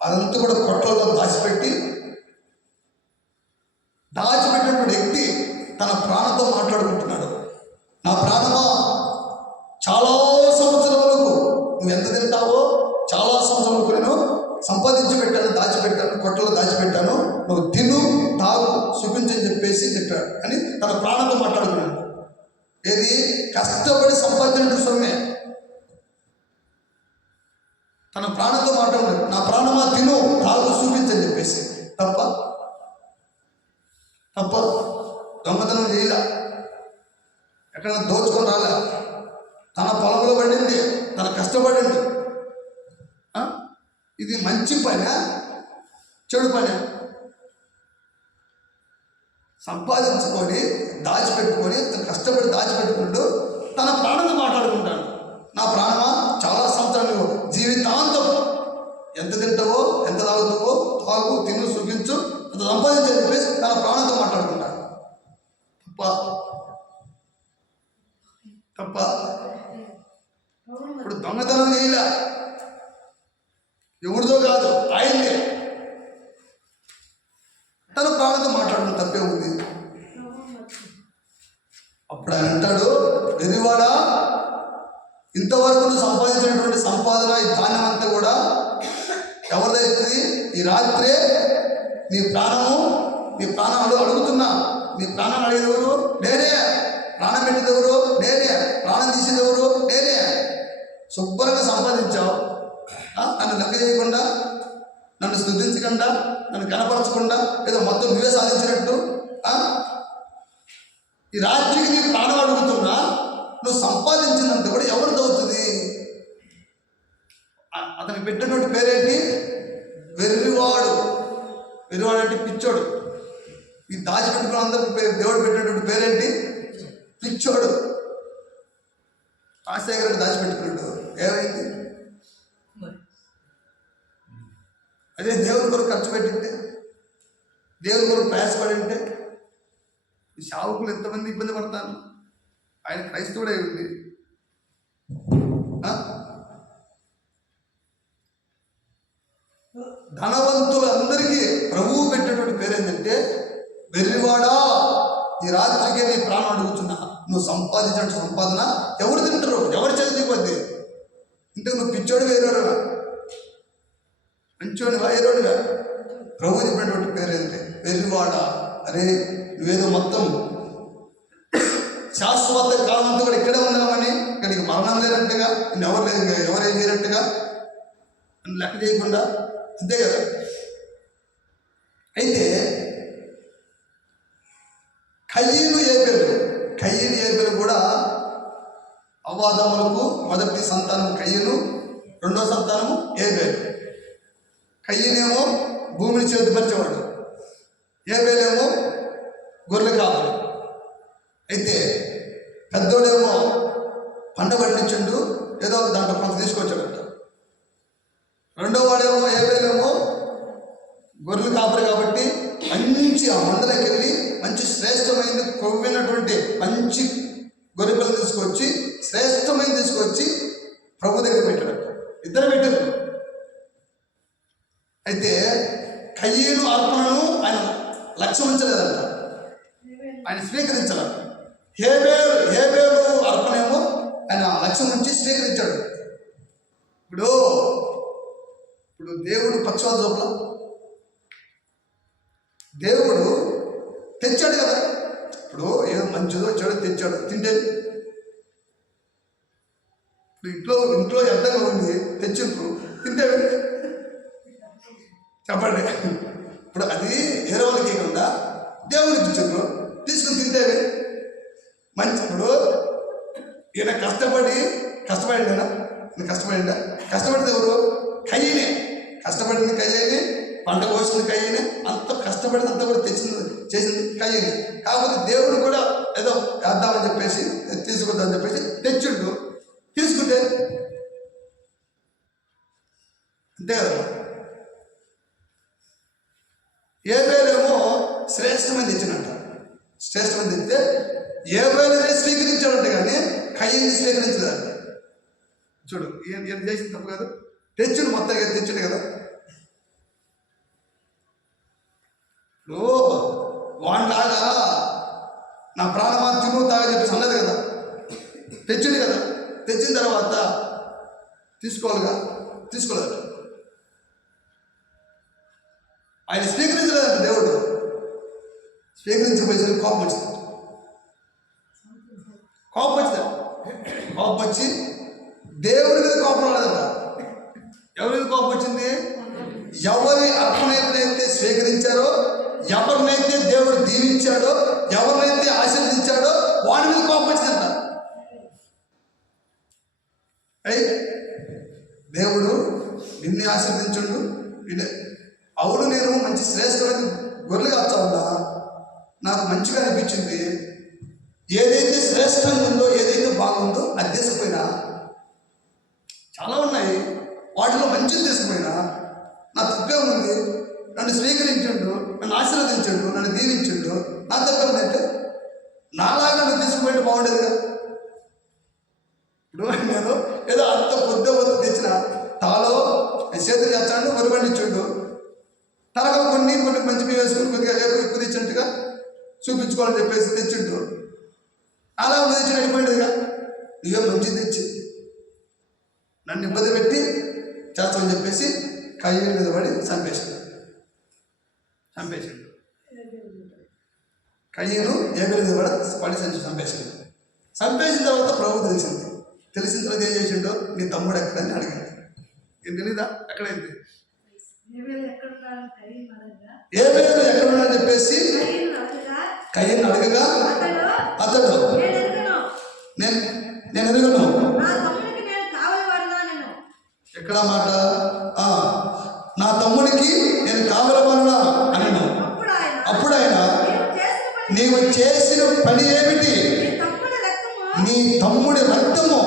అదంతా కూడా కొట్లలో దాచిపెట్టినటువంటి వ్యక్తి తన ప్రాణంతో మాట్లాడుకుంటున్నాడు. నా ప్రాణమా, చాలా సంవత్సరాల వరకు నువ్వు ఎంత తింటావో చాలా సంవత్సరాల వరకు నేను సంపాదించి పెట్టాను, దాచిపెట్టాను, కొట్టలో దాచిపెట్టాను, నువ్వు తిను, తాగు, సుఖించని చెప్పాడు అని తన ప్రాణంతో మాట్లాడుకున్నాడు. ఏది కష్టపడి సంపాదించిన సొమ్మే తన ప్రాణంతో మాట్లాడు. నా ప్రాణమా తిను, తాగు, చూపించని చెప్పేసి. తప్ప దొంగతనం చేయలే, ఎక్కడైనా దోచుకొని రాలే, తన పొలంలో పడింది, తన కష్టపడింది. ఇది మంచి పనా చెడు పనా? సంపాదించుకొని దాచిపెట్టుకొని కష్టపడి దాచిపెట్టుకుంటూ తన ప్రాణంతో మాట్లాడుకుంటాడు. నా ప్రాణమా, చాలా సంవత్సరాలు జీవితాంతం ఎంత తింటావో, ఎంత తాగుతావో, తాగు, తిను, సుఖించు, అంత సంపాదించని చెప్పేసి తన ప్రాణంతో మాట్లాడుకుంటాడు. తప్ప ఇప్పుడు దొంగతనం చేయలే, ఎవరిదో కాదు, ఆయనే తన ప్రాణంతో మాట్లాడడం తప్పే ఉంది. అప్పుడు ఆయన అంటాడు, వెర్రివాడా, ఇంతవరకు నువ్వు సంపాదించినటువంటి సంపాదన, ఈ ధాన్యం అంతా కూడా ఎవరిదైతుంది? ఈ రాత్రే నీ ప్రాణాలు అడుగుతున్నా. నీ ప్రాణాలు అడిగేదెవరు? నేనే. ప్రాణం పెట్టేదెవరు? నేనే. ప్రాణం తీసేదెవరు? నేనే. శుభ్రంగా సంపాదించావు, నన్ను లెక్క చేయకుండా, నన్ను స్తుతించకుండా, నన్ను కనపరచకుండా ఏదో మొత్తం నువ్వే సాధించినట్టు ఈ రాత్రికి నీ ప్రాణం అడుగుతున్నా. నువ్వు సంపాదించినంత కూడా ఎవరిది అవుతుంది? అతనికి పెట్టినటువంటి పేరేంటి? వెర్రివాడు. వెర్రివాడు అంటే పిచ్చోడు. ఈ దాచిపెట్టుకున్న అందరికి దేవుడు పెట్టినటువంటి పేరేంటి? పిచ్చోడు. రాజశేఖర్ దాచిపెట్టుకున్నాడు, ఏమైంది? అదే దేవుని కొరకు ఖర్చు పెట్టింటే, దేవుని కొరకు ప్రయాసపడి ఉంటే ఈ సేవకులు ఎంతమంది ఇబ్బంది పడతాను. ఆయన క్రైస్తవుడే ఉంది. ధనవంతులందరికీ ప్రభువు పెట్టేటువంటి పేరు ఏంటంటే వెర్రివాడా, ఈ రాత్రికే నీ ప్రాణం అడుగుతున్నా. నువ్వు సంపాదించిన సంపాదన ఎవరు తింటారు? ఎవరు చదివిపోద్ది? ఇంతకు నువ్వు పిచ్చోడు వేరేడుగా, మంచోడిగా వేరేడుగా. ప్రభు చెప్పినటువంటి పేరు ఏంటంటే వెర్రివాడా. అరే, నువ్వేదో మొత్తం శాశ్వత కాలం అంతా కూడా ఇక్కడే ఉన్నామని, ఇక్కడికి మరణం లేనట్టుగా, ఎవరేం చేయనట్టుగా లెక్క చేయకుండా, అంతే కదా. అయితే కయ్యను ఏబెలు కూడా అవ్వాదములకు మొదటి సంతానం కయ్యను, రెండో సంతానము ఏబెలు. కయ్యనేమో భూమిని చేతిపరిచేవాడు, ఏబేలేమో గొర్రెల కాపరి. అయితే పెద్దోడేమో పంట పండించిండు, ఏదో దాంట్లో కొంత తీసుకొచ్చాడట. రెండో వాడేమో ఏబేలేమో గొర్రెల కాపరి కాబట్టి మంచి ఆ మందలోకి వెళ్ళి మంచి శ్రేష్టమైనది కొవ్వినటువంటి మంచి గొర్రె పిల్లలు తీసుకొచ్చి శ్రేష్టమైన తీసుకొచ్చి ప్రభు దగ్గర పెట్టాడట. ఇద్దరు పెట్టారు. అయితే కయ్యేను అర్పణను ఆయన లక్ష్యం ఉంచలేదంట, ఆయన స్వీకరించాలంట. హేబేలు అర్పణేమో ఆయన లక్ష్యం ఉంచి స్వీకరించాడు. ఇప్పుడు దేవుడు పక్షవాద చూపల దేవుడు తెచ్చాడు కదా. ఇప్పుడు ఏదో మంచిదో చెడు తెచ్చాడు, తింటే ఇంట్లో ఎంతగా ఉంది తెచ్చిండ్రు, తింటే చెప్పండి. ఇప్పుడు అది వేరే వాళ్ళకి ఇవ్వకుండా దేవుడికి ఇచ్చిండ్రు, తీసుకుని తింటేవి మంచి. ఇప్పుడు ఈయన కష్టపడిందా? కష్టపడితే ఎవరు? కయ్యనే. కష్టపడింది కయ్యనే, పంట కోసింది కయ్యనే, అంత కష్టపడింది అంతా కూడా చేసింది కయ్యనే. కాకపోతే దేవుడు కూడా ఏదో వేద్దామని చెప్పేసి తీసుకుందామని చెప్పేసి తెచ్చిండు, తీసుకుంటే అంతే కదా. ఏబేలేమో శ్రేష్టమైన తెచ్చినట్ట. శ్రేష్టమైన తెచ్చితే ఏబేలునే స్వీకరించాడంట, కానీ కయ్యని స్వీకరించలేదంట. చూడు ఏం చేసింది తప్పు కాదు. తెచ్చుడు మొత్తంగా తెచ్చుడు కదా. వాడిలాగా నా ప్రాణమా తిను తాగా చెప్పేసి అన్నది కదా. తెచ్చుడు కదా. తెచ్చిన తర్వాత తీసుకోలేదు. ఆయన స్వీకరించలేదంట. దేవుడు స్వీకరించబోయేసరికి కోపం వచ్చి దేవుడి మీద కోపం రాలేదంట. ఎవరి మీద కోపం వచ్చింది? ఎవరి అర్పణైతే స్వీకరించారో, ఎవరినైతే దేవుడు దీవించాడో, ఎవరినైతే ఆశీర్వదించాడో వాడి మీద కోపం వచ్చిందంట. దేవుడు నిన్ను ఆశీర్వదించుండు, అవును నేను మంచి శ్రేష్టమైన గొర్రెలు కాస్తా ఉన్నా, నాకు మంచిగా అనిపించింది. ఏదైతే శ్రేష్టంగా ఉందో, ఏదైతే బాగుందో అది తీసుకుపోయినా, చాలా ఉన్నాయి వాటిలో మంచిది తీసుకుపోయినా నా తప్పే ఉంది. నన్ను స్వీకరించుండు, నన్ను ఆశీర్వదించుండు, నన్ను దీవించుండు, నా తప్పే ఉందంటే నాలాగా నన్ను తీసుకుపోయింటే బాగుండేదిగా. ఇప్పుడు నేను ఏదో అంత పొద్దు తెచ్చిన తాలో చేతులు చేస్తాడు, వరిపండించుండు, తరగా కొన్ని మంచి మీ వేసుకుని కొద్దిగా ఎక్కువ తెచ్చినట్టుగా చూపించుకోవాలని చెప్పేసి తెచ్చిండు. అలా తెచ్చిన అయిపోయిందిగా. నువ్వే మంచిది తెచ్చి నన్ను ఇబ్బంది పెట్టి చేస్తామని చెప్పేసి కయ్యేలు మీద పడి చంపేశాడు. కయ్యేలు ఏబేలు మీద పడి చంపేశాడు. చంపేసిన తర్వాత ప్రభు తెలిసిన తర్వాత ఏం చేసిండో, నీ తమ్ముడు ఎక్కడని అడిగాడు. ఏం తెలీదా? ఎక్కడైంది ఏబేలు ఎక్కడున్నాడని చెప్పేసి కయ్యేలు అడగగా అతడు నేను ఎదుగును. ఎక్కడ మాట? నా తమ్ముడికి నేను కావలవన్నా అనను. అప్పుడు ఆయన నీవు చేసిన పని ఏమిటి? నీ తమ్ముడి రక్తము,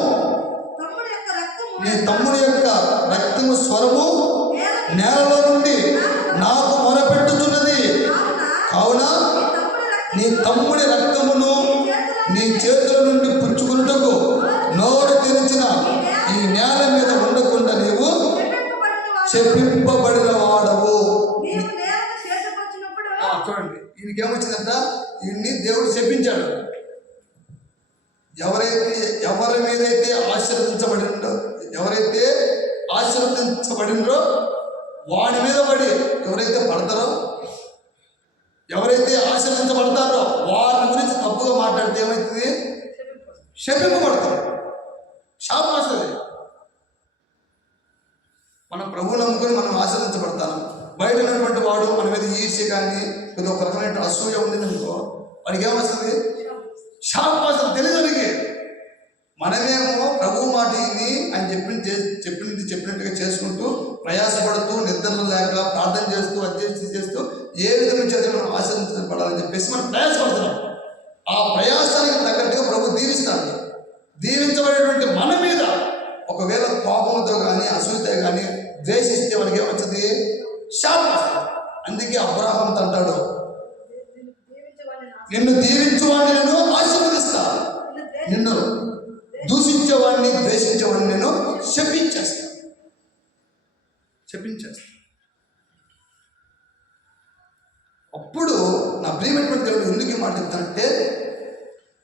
నీ తమ్ముడి యొక్క రక్తము స్వరము నేలలో నుండి నాకు మొరపెట్టుతున్నది. కావున నీ తమ్ముడి రక్తమును నీ చేతుల నుండి పుచ్చుకున్నటకు నోరు తెరిచిన ఈ నేల మీద ఉండకుండా నీవు చెప్పింపబడిన వాడవు. చూడండి, ఈయనకేమొచ్చిందంట? ఈయన్ని దేవుడు చెప్పించాడు. ఎవరి మీదైతే ఆశీర్వదించబడిందో వాడి మీద పడి ఎవరైతే పడతారో, ఎవరైతే ఆశీర్వదించబడతారో వారి గురించి తప్పుగా మాట్లాడితే ఏమవుతుంది? శపింపబడతారు, శాపం వస్తుంది. మనం ప్రభువు నమ్ముకొని మనం ఆశీర్వదించబడతాను. బయట ఉన్నటువంటి వాడు మన మీద ఈర్ష్య కానీ కొద్దిగా ఒక రకమైన అసూయ ఉంది అనుకో, వాడికి ఏమొస్తుంది? శాపం వస్తుంది. తెలియదానికి మనమేమో ప్రభు మాట ఇది అని చెప్పినట్టుగా చేసుకుంటూ ప్రయాసపడుతూ నిద్రలు లేక ప్రార్థన చేస్తూ అధ్యయనం చేస్తూ ఏ విధంగా చేత మనం ఆశీర్వదించబడాలని చెప్పేసి మనం ప్రయాసపడుతున్నాం. ఆ ప్రయాసానికి తగ్గట్టుగా ప్రభు దీవిస్తాడు. దీవించబడేటువంటి మన మీద ఒకవేళ కోపంతో కానీ అసూయతో కానీ ద్వేషిస్తే మనకి ఏమొచ్చింది? శాపం వస్తుంది. అందుకే అబ్రాహాంతో అంటాడు, నిన్ను దీవించేవాడిని నేను ఆశీర్వదిస్తా, నిన్ను దూషించేవాడిని ద్వేషించేవాడిని నేను శపించేస్తా. అప్పుడు నా ప్రియమైనటువంటి దేవుడు ఎందుకు ఈ మాట చెప్తానంటే,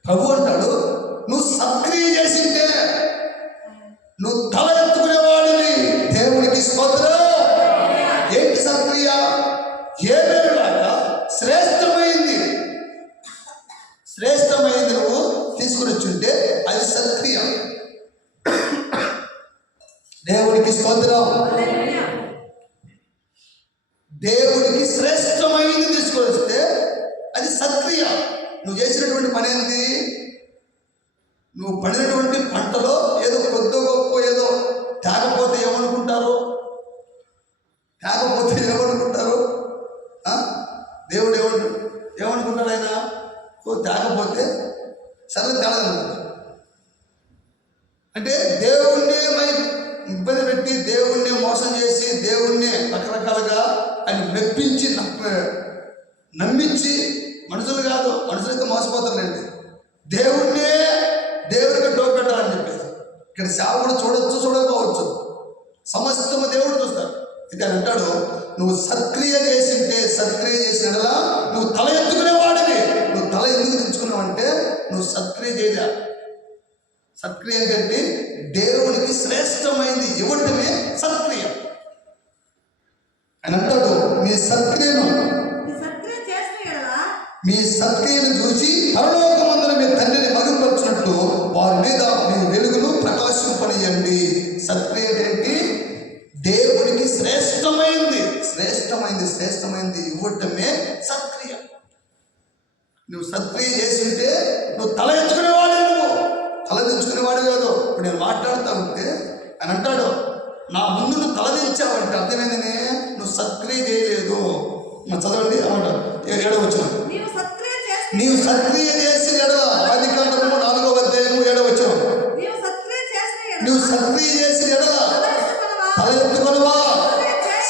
ప్రభు అంటాడు, నువ్వు సత్క్రియ చేసింటే నువ్వు తల ఎత్తుకునేవాడిని. దేవునికి స్తోత్రం. ఏంటి సత్క్రియ? హేబెలు లాగా శ్రేష్టమైంది నువ్వు తీసుకుని వచ్చుంటే అది సత్క్రియ. దేవునికి స్తోత్రం. దేవుడికి శ్రేష్టమైంది తీసుకొని వస్తే అది సత్క్రియ. నువ్వు చేసినటువంటి పని ఏంది? నువ్వు పడినటువంటి పంటలో ఏదో కొద్ది గొప్ప ఏదో తేకపోతే ఏమనుకుంటారు? దేవుడు ఏమనుకుంటాడు? ఆయన తేకపోతే సరే తేలదనుకుంటారు. అంటే దేవుణ్ణి ఇబ్బంది పెట్టి, దేవుణ్ణి మోసం చేసి, దేవుణ్ణి రకరకాలుగా ఆయన మెప్పించి నమ్మించి, మనుషులు కాదు, మనుషులైతే మోసపోతారులేండి, దేవుడికి డోర్ పెట్టాలని చెప్పేసి ఇక్కడ సేవకుడు చూడకపోవచ్చు, సమస్తము దేవుడు చూస్తాడు. ఇది అని అంటాడు, నువ్వు సత్క్రియ చేసినలా నువ్వు తల ఎత్తుకునేవాడివి. నువ్వు తల ఎందుకు తెచ్చుకున్నావు అంటే నువ్వు సత్క్రియ చేయలే. సత్క్రియ అంటే దేవునికి శ్రేష్టమైంది ఇవ్వటమే సత్క్రియ. అని అంటాడు, మీ సత్క్రియను చూసి పరలోకమందున మీ తండ్రిని మహిమపరచునట్లు వారి మీద మీ వెలుగును ప్రకాశింపనియండి. సత్క్రియ ఏంటి? దేవుడికి శ్రేష్టమైంది ఇవ్వటమే సత్క్రియ. నువ్వు సత్క్రియ చేసింటే నువ్వు తల ఎత్తుకునేవాడు, తల దించుకునేవాడు కాదు. ఇప్పుడు నేను మాట్లాడుతూ ఉంటే అని అంటాడు, నా ముందు నువ్వు తలదించావంటే అర్థమైందనే నువ్వు సత్క్రియ చేయలేదు. చదవండి అన్నాడు 7వ వచనం. నీవు సత్క్రియ చేసిన ఎడల, ఆదికాండము 4వ అధ్యాయము 7వ వచనం. నువ్వు సత్క్రియ చేసిన ఎడల తల ఎత్తుకొనవా?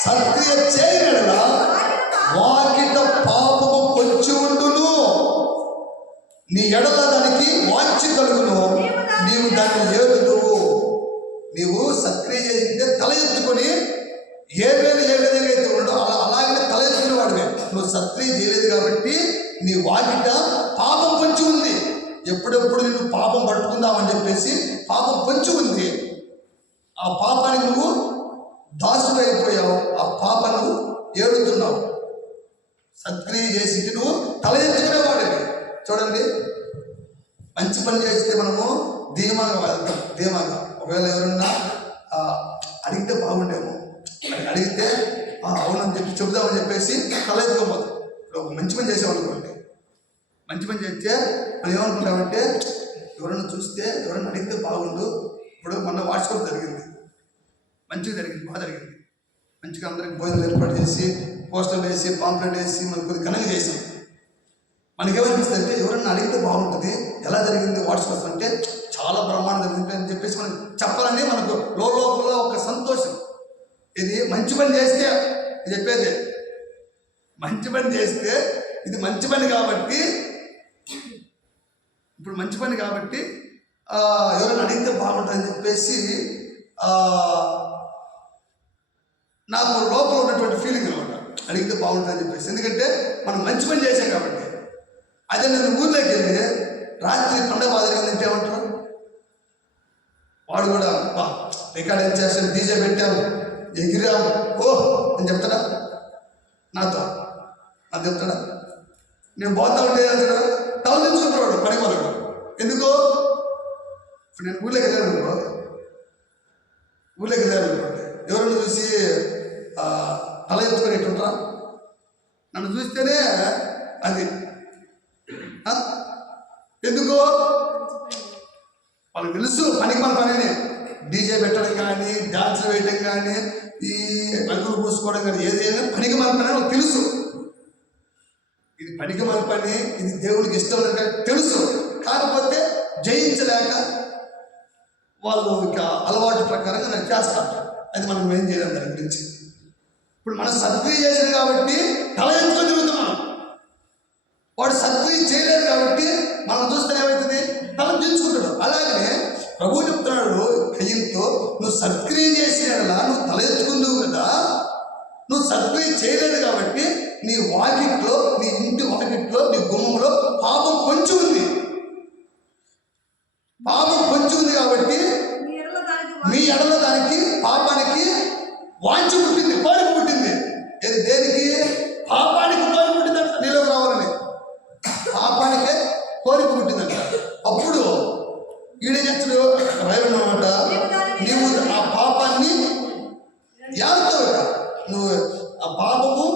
సత్క్రియ చేయని ఎడల వాకిట పాపము పొంచి ఉండును, నీ ఎడల దానికి వాంఛ కలుగును, నీవు దాన్ని ఏలుదువు. నీవు సత్క్రియ చేసింటే తల ఎత్తుకొని ఏ విధంగా అయితే ఉండో అలాగనే తల ఎత్తుకునే వాడివే. నువ్వు సత్క్రియ చేయలేదు కాబట్టి నీ వాకిట పాపం పొంచి ఉంది. ఎప్పుడెప్పుడు నిన్ను పాపం పట్టుకుందామని చెప్పేసి పాపం పొంచి ఉంది. ఆ పాపానికి నువ్వు దాసుడు అయిపోయావు, ఆ పాపను ఏడుతున్నావు. సత్క్రియ చేసి నువ్వు తల ఎత్తుకునేవాడివి. చూడండి, మంచి పని చేస్తే మనము ధీమాగా వెళ్తాం. ఒకవేళ ఎవరన్నా అడిగితే బాగుండేమో, అడిగితే అవునని చెప్దామని చెప్పేసి తల ఎత్తుకోపోతాం. ఇప్పుడు ఒక మంచి పని చేసామనుకోండి, మంచి పని చేస్తే మనం ఏమనుకుంటామంటే ఎవరన్నా చూస్తే, ఎవరన్నా అడిగితే బాగుండు. ఇప్పుడు మొన్న వాట్సాప్ జరిగింది, మంచిగా జరిగింది, బాగా జరిగింది. మంచిగా అందరికి భోజనాలు ఏర్పాటు చేసి, పోస్టర్లు వేసి, పాంప్లెట్ వేసి, మనం కొద్దిగా ఘనంగా చేసాం. మనకేమనిపిస్తుంది అంటే ఎవరన్నా అడిగితే బాగుంటుంది, ఎలా జరిగింది వాట్సాప్ అంటే చాలా బ్రహ్మాండం జరిగింది అని చెప్పేసి మనం చెప్పాలని మనకు లోపల ఒక సంతోషం. ఇది మంచి పని చేస్తే చెప్పేది, మంచి పని చేస్తే ఇది మంచి పని కాబట్టి, ఇప్పుడు మంచి పని కాబట్టి ఎవరైనా అడిగితే బాగుంటుందని చెప్పేసి నాకు లోపల ఉన్నటువంటి ఫీలింగ్ అనమాట, అడిగితే బాగుంటుందని చెప్పేసి. ఎందుకంటే మనం మంచి పని చేసాం కాబట్టి. అదే నేను ఊర్లోకి వెళ్ళి రాత్రి పండగ బాధ ఏమంటారు, వాడు కూడా రికార్డ్ ఏం చేస్తాను, డీజే పెట్టాము, ఎగిరాము, అని చెప్తాడా? నాతో చెప్తాడా? నేను పోతా ఉంటే అంటాడు, తలదించుకుంటాడు పనికి వాళ్ళకు. ఎందుకో ఇప్పుడు నేను ఊళ్ళోకి వెళ్ళాను ఎవరన్నా చూసి తల ఎత్తుకునేటుంటారా? నన్ను చూస్తేనే అది ఎందుకో వాళ్ళకి తెలుసు పనికి మన పనినే. డీజే పెట్టడం కానీ, డాన్సులు వేయడం కానీ, ఈ రంగులు పూసుకోవడం కానీ, ఏదైనా పనికి మాలిపని నాకు తెలుసు. ఇది పనికి మాలిపని, ఇది దేవుడికి ఇష్టం లేక తెలుసు. కాకపోతే జయించలేక వాళ్ళు ఇక అలవాటు ప్రకారంగా నేను చేస్తాను. అది మనం ఏం చేయలేం దాని గురించి. ఇప్పుడు మనం సత్క్రియ చేసాడు కాబట్టి తల ఎత్తుకొని తిరుగుతున్నాం. వాడు సత్క్రియ చేయలేదు కాబట్టి మనం చూస్తే ఏమవుతుంది, తల దించుకుంటాడు. అలాగనే ప్రభువు చెప్తున్నాడు కయ్యంతో, నువ్వు సత్క్రియ చేసినలా నువ్వు తల ఎత్తుకుందువు కదా, నువ్వు సత్క్రియ చేయలేదు కాబట్టి నీ వాకిట్లో, నీ ఇంటి వాకిట్లో, నీ గుమ్మంలో పాపం కొంచెం ఉంది. పాపం కొంచెం ఉంది కాబట్టి మీ ఎడల దానికి పాపానికి వాంఛ పుట్టింది, కోరిక పుట్టింది. దేనికి? పాపానికి కోరిక పుట్టిందంట, నీలోకి రావాలని పాపానికే కోరిక పుట్టిందంట. అప్పుడు ఈడే చేస్తాడు రైవన్ అనమాట, నీవు ఆ పాపాన్ని ఏడుతావు. నువ్వు ఆ పాపము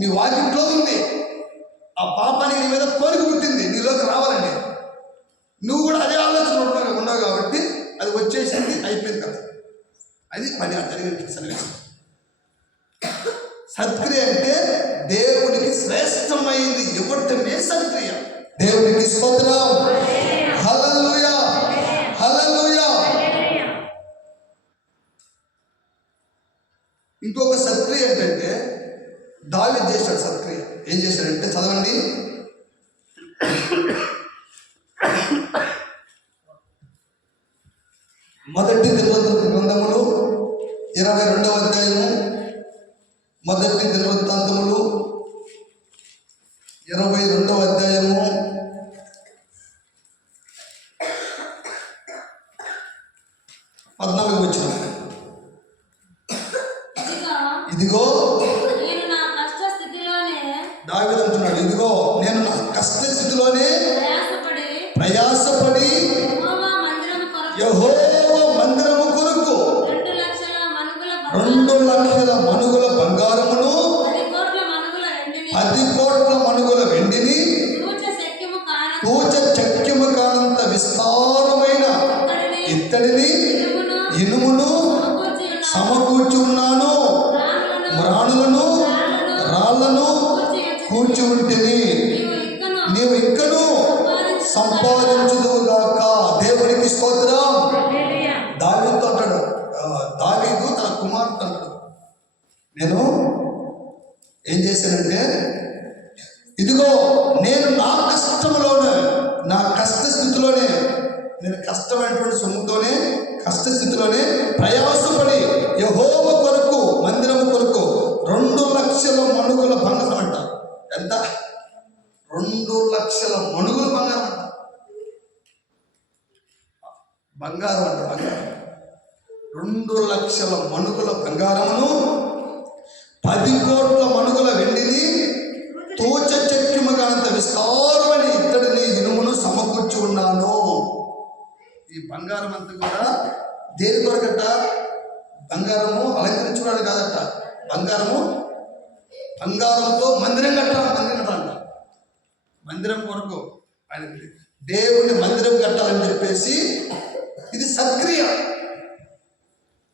నీ వాకిట్లో ఉంది, ఆ పాపానికి నీ మీద కోరిక పుట్టింది నీలోకి రావాలని. నువ్వు కూడా అదే ఆలోచన ఉన్నావు కాబట్టి అది వచ్చేసింది, అయిపోయింది కదా. అది పని జరిగిన సన్నివేశం. సత్క్రియ అంటే దేవుడికి శ్రేష్టమైంది ఇవ్వటమే సత్క్రియ. దేవుడికి స్తోత్రం. హల్లెలూయా, హల్లెలూయా. ఇంకొక సత్క్రియ ఏంటంటే దావీదు చేశాడు సత్క్రియ. ఏం చేశాడంటే చదవండి, మొదటి దినవృత్తాంత గ్రంథములు 22వ అధ్యాయము, మొదటి దినవృత్తాంతములు 22వ అధ్యాయము 14వ వచనం. ఇదిగో దావీదు అంటున్నాడు, ఇదిగో నేను నా కష్ట స్థితిలోనే ప్రయాసపడి యెహోవా మందిరము కొరకు 2 లక్షల మణుగుల బంగారమును 10 కోట్ల మణుగుల వెండిని తూచ శక్యము కానంత విస్తారమైన ఇత్తడిని ఇనుమును సమకూర్చి ఉన్నాను, మ్రాణులను రాళ్లను కూర్చి ఉంటిని, నీవు ఇంకను సంపాదించుదువుగాక. దేవుడికి స్తోత్రం. దావీదుతో అంటాడు, దావీదు తన కుమార్తె అంటాడు, నేను ఏం చేశానంటే ఇదిగో నేను నా కష్టంలోనే, నా కష్టస్థితిలోనే, నేను కష్టమైనటువంటి సొమ్ముతోనే, కష్టస్థితిలోనే ప్రయాసపడి యెహోవా కొరకు, మందిరము కొరకు 2 లక్షల మణుగుల బంగారం అంట. ఎంత? 2 లక్షల మణుగుల బంగారం అంట. బంగారం అంట, బంగారం. 2 లక్షల మణుగుల బంగారమును 10 కోట్ల మణుగుల వెండిని తూచ చెక్కిమగానంత విస్తారమైన ఇత్తడిని ఇనుమును సమకూర్చి ఉన్నాను. ఈ బంగారం అంతా కూడా దేని కొరకట? బంగారము అలంకరించుకోవడానికి కాదట. బంగారంతో మందిరం కట్టాలంట. మందిరం కొరకు ఆయన దేవుని మందిరం కట్టాలని చెప్పేసి, ఇది సత్క్రియ.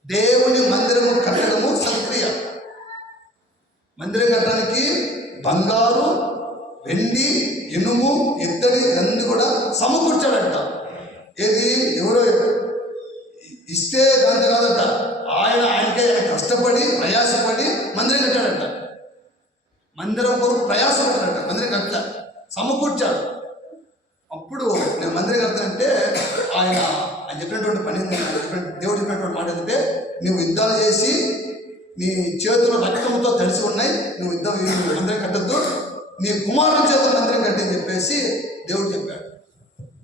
దేవుని మందిరము కట్టడము సత్క్రియ. మందిరం కట్టడానికి బంగారు, వెండి, ఇనుము, ఇత్తడి ఇవన్నీ కూడా సమకూర్చాడంట. ఏది? ఎవరో ఇస్తే దాంతో కాదట, ఆయనకే కష్టపడి ప్రయాసపడి మందిరం కట్టాడంట. మందిరం కొరకు ప్రయాసపడ్డాడంట, మందిరం కట్ట సమకూర్చాడు. అప్పుడు నేను మందిరం కడతానంటే ఆయన చెప్పినటువంటి పని, దేవుడు చెప్పినటువంటి మాట ఏంటంటే, నువ్వు యుద్ధాలు చేసి నీ చేతులు రక్తంతో తడిసి ఉన్నాయి, నువ్వు మందిరం కట్టద్దు, నీ కుమారుని చేత మందిరం కట్టని చెప్పేసి దేవుడు చెప్పాడు.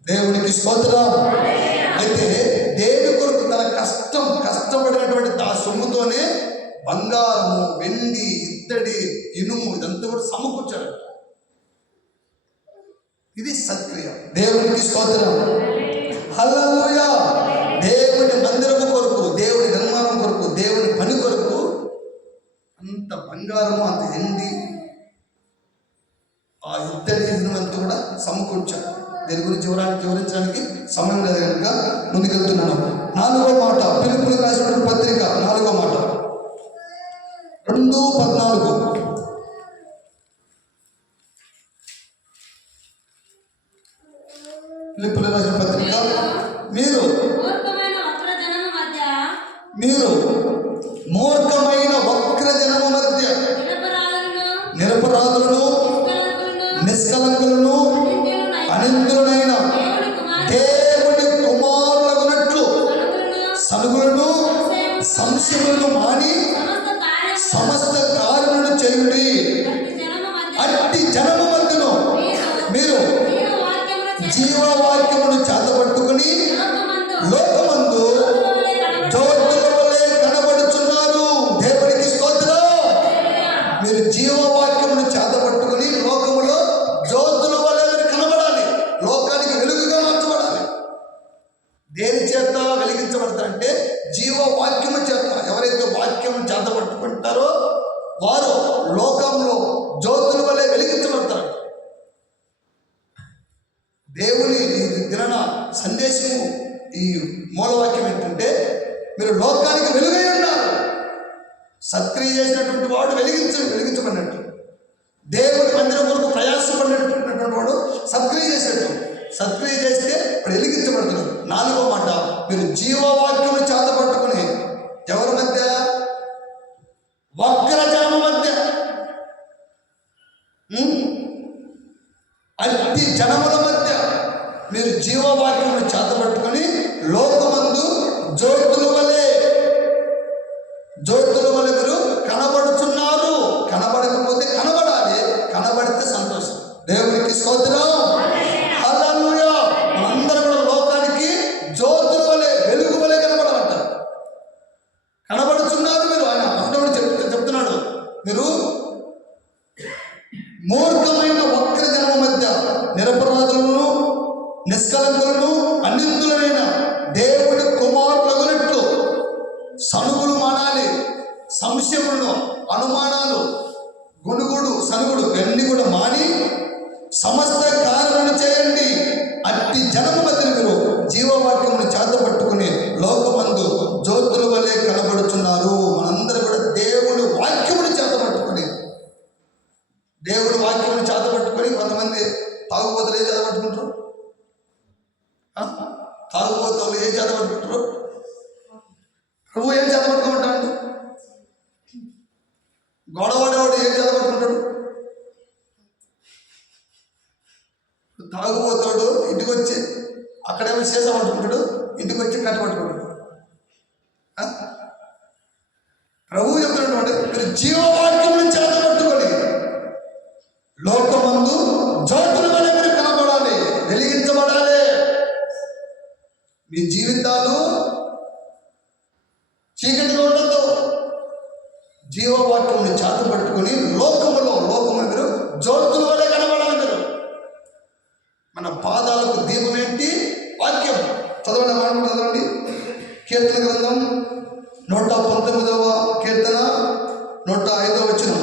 దేవునికి స్తోత్రం. అయితే దేవుడి కొరకు తన కష్టపడినటువంటి ఆ సొమ్ముతోనే బంగారము, వెండి, ఇత్తడి, ఇనుము ఇదంతా కూడా సమకూర్చాడు. ఇది సత్క్రియ. దేవునికి స్తోత్రం. హల్లెలూయా. దేవుని మందిరము కొరకు, దేవుని నిర్మాణం కొరకు, దేవుని పని కొరకు అంత బంగారము, అంత వెండి, ఆ ఇత్తడి, ఇనుము అంతా కూడా సమకూర్చాడు. దీని గురించి వివరించడానికి సమయం లేదు కనుక ముందుకెళ్తున్నాను. నాలుగో మాట, ఫిలిప్పీయులకు రాసినటువంటి పత్రిక నాలుగో మాట 2:14. ఫిలిప్పీయులకు రాసిన పత్రిక, మీరు మూర్ఖమైన వక్ర జనము మధ్య నిరపరాధులను నిష్కలంకులను అనింద్రులైన దేవుని కుమారులగునట్లు సనుగులను సంశయములను మాని సమస్త కార్యములను చేయుడి. అట్టి జనము మధ్యను మీరు జీవవాక్యమును చేతపట్టుకుని లోకమందు జ్యోతుల వలె కనబడుచున్నారు. దేవునికి స్తోత్రం. మీరు జీవవాక్యమును చేతపట్టుకుని లోకములో జ్యోతుల వలె మీరు కనబడాలి, లోకానికి వెలుగుగా మార్చబడాలి. దేని చేత వెలిగించబడతారంటే జీవవాక్యము చేత. ఎవరైతే వాక్యము చేతపట్టుకుంటారో వారు లోకంలో జ్యోతుల వలె వెలిగించబడతారు. దేవుని దిన సందేశము ఈ మూలవాక్యం ఏంటంటే మీరు లోకానికి వెలుగై ఉన్నారు. సత్క్రియ చేసినటువంటి వాడు వెలిగించబడినట్టు, దేవుని మందిరం వరకు ప్రయాసపడినటువంటి వాడు సత్క్రియ చేసినట్టు. సత్క్రియ చేస్తే ఇప్పుడు వెలిగించబడుతున్నారు. నాలుగో మాట, మీరు జీవవాక్యము చేతపట్టుకుని ఎవరి మధ్య? వక్ర జనము మధ్య, అట్టి జనముల మధ్య మీరు జీవవాక్యమును చేతపట్టుకొని లోకమందు జ్యోతుల వలె మీరు కనబడుచున్నారు. కనబడకపోతే కనబడాలి, కనబడితే సంతోషం. దేవునికి స్తోత్రం. హల్లెలూయా. మనందరం కూడా లోకానికి జ్యోతుల వలె వెలుగు వలె కనబడాలంట. కనబడుచున్నారు మీరు. ఆయన అర్థం చెప్తున్నాడు, మీరు మూర్ఖమైన వక్ర జనము మధ్య నిరపరాధులను నిష్కలంకులను అనిందులైన దేవుడి కుమారులగునట్లు సనుగులు మానాలి. సంశయములను, అనుమానాలు, గుణుగుడు, సనుగుడు ఇవన్నీ కూడా మాని సమస్త కార్యాలను చేయండి. అట్టి జనము మధ్య మీరు జీవవాక్యమును చేతపట్టుకుని లోకమందు జ్యోతుల వలె కనబడుచున్నారు. మనందరూ కూడా దేవుని వాక్యమును చేతపట్టుకుని కొంతమంది తాగుబోతులు ఏం చేతపట్టుకుంటారు? తాగుబోతులు ఏం చేతపట్టుకుంటారు? ప్రభు ఏం చేతపట్టుకుంటాడు? గొడవడేవాడు ఏం చేతపట్టుకుంటాడు? తాగుబోతాడు ఇంటికి వచ్చి అక్కడేమో చేసా పట్టుకుంటాడు, ఇంటికి వచ్చి కట్ట పట్టుకుంటాడు. ప్రభు చెప్తున్నాడు, మీరు జీవవాక్యమును చేతపట్టుకొని లోకమందు జ్యోతుల వలె మీరు కనబడాలి, వెలిగించబడాలి. మీ జీవితాలు చీకటిగా ఉండద్దు. జీవవాక్యమును చేతపట్టుకొని లోకము మీరు జ్యోతుల వలె కనబడాలి. మీరు మన పాదాలకు దీపం ఏంటి? వాక్యం. చదవండి, మాట చదవండి. కీర్తన గ్రంథం 119వ కీర్తన 105వ వచనం.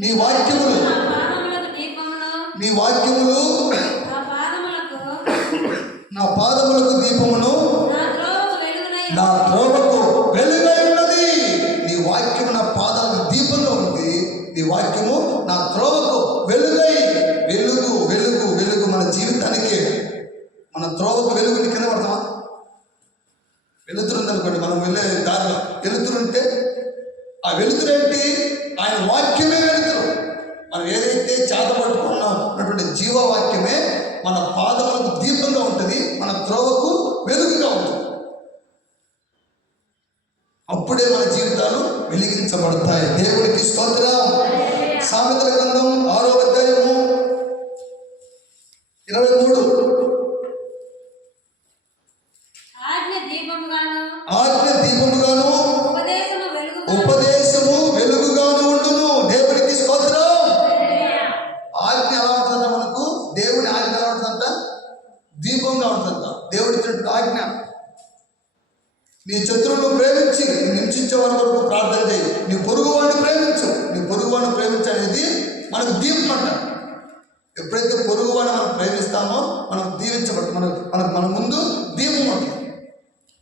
నీ వాక్యములు నా పాదములకు దీపమును నా త్రోవకు వెలుగై ఉన్నది. నీ వాక్యము నా పాదాలకు దీపంగా ఉంది. నీ వాక్యము నా త్రోవకు వెలుగై. వెలుగు వెలుగు వెలుగు మన జీవితానికి, మన త్రోవకు వెలుగు. కింద పడతామా? వెలుతురుందనుకోండి, మనం వెళ్ళే దారిలో వెలుతురుంటే ఆ వెలుతురేంటి? ఆయన వాక్యమే వెలుతురు. మనం ఏదైతే చేతపట్టుకున్నటువంటి జీవవాక్యమే మన పాదములకు దీపంగా ఉంటుంది, మన త్రోవకు వెలుగుగా ఉంటుంది. అప్పుడే మన జీవితాలు వెలిగించబడతాయి. దేవుడికి స్తోత్రం. సామెతల గ్రంథం 6వ అధ్యాయము 23. ఆజ్ఞ దీపముగాను ఉపదేశము వెలుగుగాను ఉండును. దేవుడికి స్తోత్రం. ఆజ్ఞ ఎలా ఉంటుందంట? మనకు దేవుని ఆజ్ఞ ఎలా ఉంటుందంట? దీపంగా ఉంటుందంట. దేవుడి ఇచ్చినట్టు ఆజ్ఞ. నీ శత్రువును ప్రేమించి హింసించే వారి వరకు ప్రార్థన చేయి. నీ పొరుగువాడిని ప్రేమించు. నీ పొరుగువాడిని ప్రేమించనేది మనకు దీపం అంట. ఎప్పుడైతే పొరుగువాడిని మనం ప్రేమిస్తామో మనం దీవించబడతాం. మన ముందు దీపం ఉంటుంది,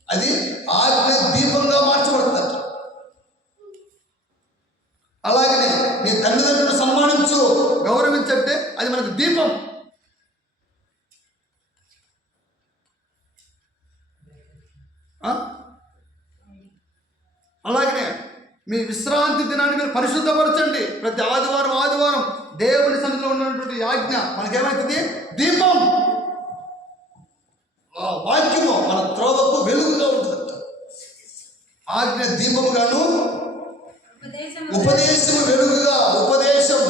అది ఆజ్ఞ దీపంగా మార్చబడుతుంది. అలాగనే నీ తల్లిదండ్రులను సన్మానించు, గౌరవించంటే అది మనకు దీపం. అలాగనే మీ విశ్రాంతి దినాన్ని మీరు పరిశుద్ధపరచండి. ప్రతి ఆదివారం దేవుని సన్నిధిలో ఉన్నటువంటి ఆజ్ఞ మనకేమవుతుంది? దీపం. వాక్యము మన త్రోవకు వెలుగుగా ఉంటుంది. ఆజ్ఞ దీపముగాను, ఉపదేశము వెలుగుగా. ఉపదేశం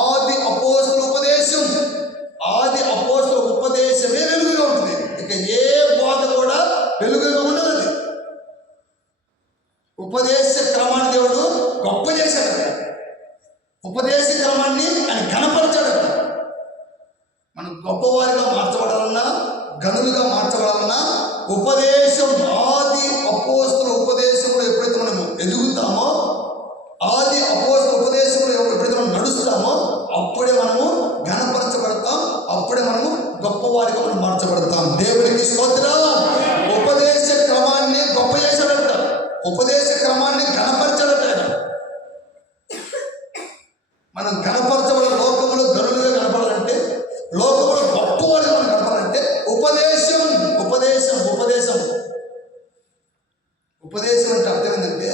ఆది అపోస్తలుల ఉపదేశమే వెలుగుగా ఉంటుంది. ఇక ఏ బోధ కూడా వెలుగుగా ఉండదు. ఉపదేశ క్రమాన్ని దేవుడు గొప్ప చేశాడట. ఉపదేశ క్రమాన్ని ఆయన ఘనపరచాడట. మనం గొప్పవారిగా మార్చబడాలన్నా, గనులుగా మార్చబడాలన్నా ఉపదేశం, ఆది అపోస్తలుల ఉపదేశంలో ఎప్పుడైతే మనము ఎదుగుతామో, ఆది అపోస్తలుల ఉపదేశంలో ఎప్పుడైతే మనం నడుస్తామో, అప్పుడే మనము ఘనపరచబడతాం, అప్పుడే మనము గొప్పవారిగా మనం మార్చబడతాం. దేవునికి స్తోత్రం. ఉపదేశ క్రమాన్ని గొప్ప చేశాడట, ఉపదేశ క్రమాన్ని ఘనపరచాడట. మనం ఘనపరచబడ లోకంలో గనులుగా కనపడాలంటే, లోకంలో గొప్పవాడిగా మనం కనపడాలంటే ఉపదేశం అంటే అర్థం ఏంటంటే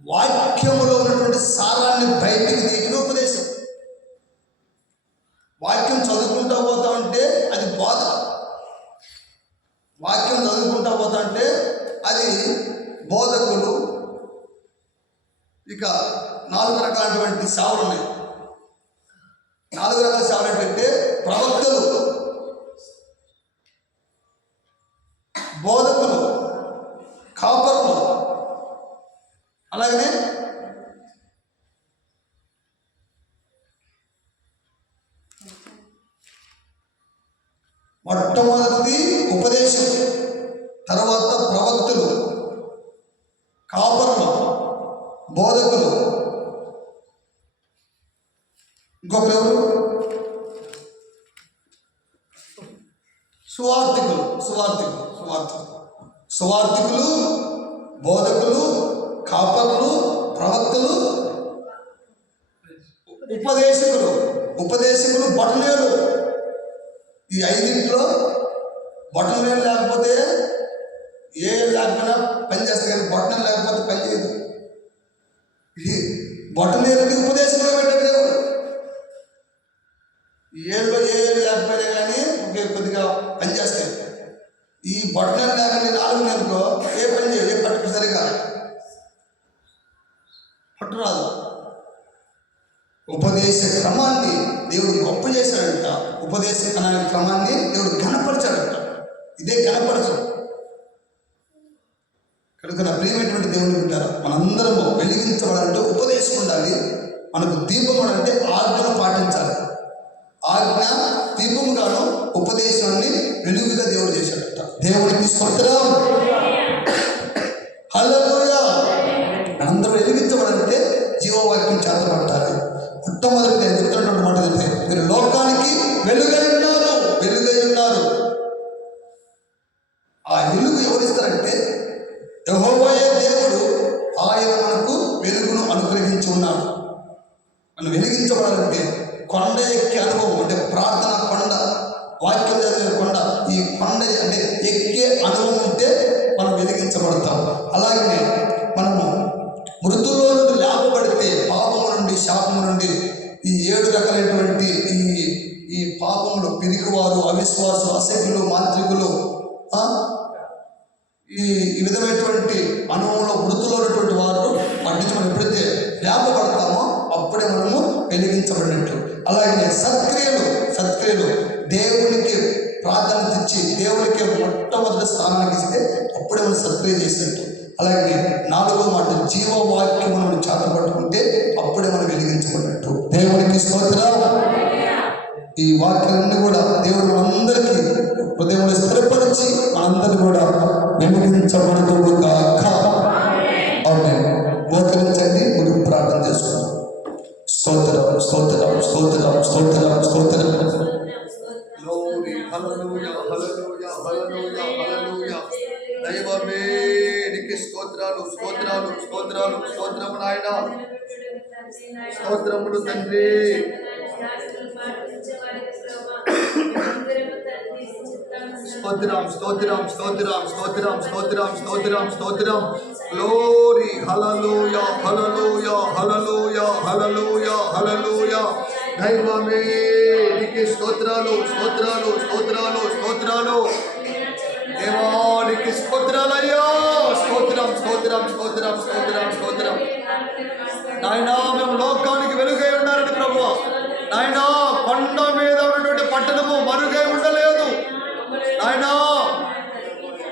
వాక్యములో ఉన్నటువంటి సారాన్ని బయటికి తీయటమే ఉపదేశం. వాక్యం చదువుకుంటా పోతా ఉంటే అది బోధ. వాక్యం చదువుకుంటా పోతా అంటే అది బోధకులు. ఇక 4 రకాలైనటువంటి సేవలు ఉన్నాయి. 4 రకాల సేవలు ఏంటంటే ప్రవక్తలు, బోధకులు, కాపరులు, అలాగనే మొట్టమొదటిది ఉపదేశం, తర్వాత ప్రవక్తలు, కాపరులు, బోధకులు, ఇంకొకరు సువార్థికులు, బోధకులు, కాపరులు, ప్రవక్తలు, ఉపదేశకులు, బొటనేలు. ఈ 5 బొటనేలు లేకపోతే ఏ లేకపోయినా పని చేస్తుంది, కానీ బొటనేలు లేకపోతే పని చేయదు. బొటనేలుకి ఉపదేశంలో పెట్టాడు దేవుడు. ఏళ్ళు లేకపోయినా కానీ కొద్దిగా పని చేస్తాయి. ఈ బొటనేలు లేకుండా 4 నెలలకు ఏ పని చేయదు, ఏ పట్టుకు సరిగా పట్టురాదు. ఉపదేశ క్రమాన్ని దేవుడు గొప్ప చేశాడంట. ఉపదేశ క్రమాన్ని దేవుడు ఘనపరిచాడంట. ఇదే ఘనపరచం. కనుక నా ప్రియమైనటువంటి దేవుని ఉంటారు, మనందరము వెలిగించబడాలంటే ఉపదేశం ఉండాలి. మనకు దీపం అంటే ఆజ్ఞను పాటించాలి. ఆజ్ఞ దీపముగాను, ఉపదేశాన్ని వెలుగుగా దేవుడు చేశాడట. దేవుడికి స్తోత్రం. హల్లెలూయా. అందరూ వెలిగించబడాలంటే జీవవాక్యం చేతపట్టాలి. మొట్టమొదటి నేను చెప్తున్నటువంటి మాట ఏంటంటే, మీరు లోకానికి వెలుగై ఉన్నారు. ఆ వెలుగు ఎవరిస్తారంటే యెహోవాయే దేవుడు. ఆయన మనకు వెలుగును అనుగ్రహించి ఉన్నాడు. మనం వెలిగించబడాలంటే కొండ ఎక్కే అనుభవం, అంటే ప్రార్థన కొండ, వాక్యం చదివే కొండ, ఈ కొండ అంటే ఎక్కే అనుభవం ఉంటే మనం వెలిగించబడతాం. అలాగే మనము మృతుల్లో నుండి లేపబడితే, పాపము నుండి, శాపము నుండి, ఈ 7 రకాలైనటువంటి ఈ పాపములు, పిరికివారు, అవిశ్వాసులు, అసభ్యులు, మాంత్రికులు, ఈ విధమైనటువంటి అనుభవంలో మృతుల్లో ఉన్నటువంటి వారు వాటి నుంచి మనం ఎప్పుడైతే లేపబడతామో అప్పుడే మనము వెలిగించబడినట్టు. అలాగే సత్క్రియలు దేవునికి ప్రాధాన్యత ఇచ్చి దేవునికి మొట్టమొదటి స్థానానికి ఇస్తే అప్పుడే మనం సత్క్రియ చేసినట్టు. అలాగే 4వ మాట, జీవవాక్యం మనం చేతపట్టుకుంటే అప్పుడే మనం వెలిగించబడినట్టు. దేవునికి స్తోత్రం. ఈ వాక్యాలన్నీ కూడా దేవుడు మనందరికీ హృదయంలో స్థిరపరిచి మనందరినీ కూడా వెలిగించబడుతూ కాక. అవునండి, మోకరించండి, ముందుకు ప్రార్థన చేసుకున్నాం. స్తోత్రం. స్తోత్రాలు స్తోత్రము నాయన స్తోత్రములు తండ్రి స్తోత్రం స్తోత్రం స్తోత్రం స్తోత్రం స్తోత్రం స్తోత్రం స్తోత్రం గ్లోరీ హల్లెలూయా హల్లెలూయా హల్లెలూయా హల్లెలూయా హల్లెలూయా దైవమే నీకే స్తోత్రాలు స్తోత్రాలు స్తోత్రాలు స్తోత్రాలు దేవానికి స్తోత్రాలయ్యా స్తోత్రం స్తోత్రం స్తోత్రం స్తోత్రం స్తోత్రం నాయనా మేము లోకానికి వెలుగై ఉన్నారని ప్రభువా నాయనా కొండ మీద ఉన్నటువంటి పట్టణము మరుగై ఉండలేదు నాయనా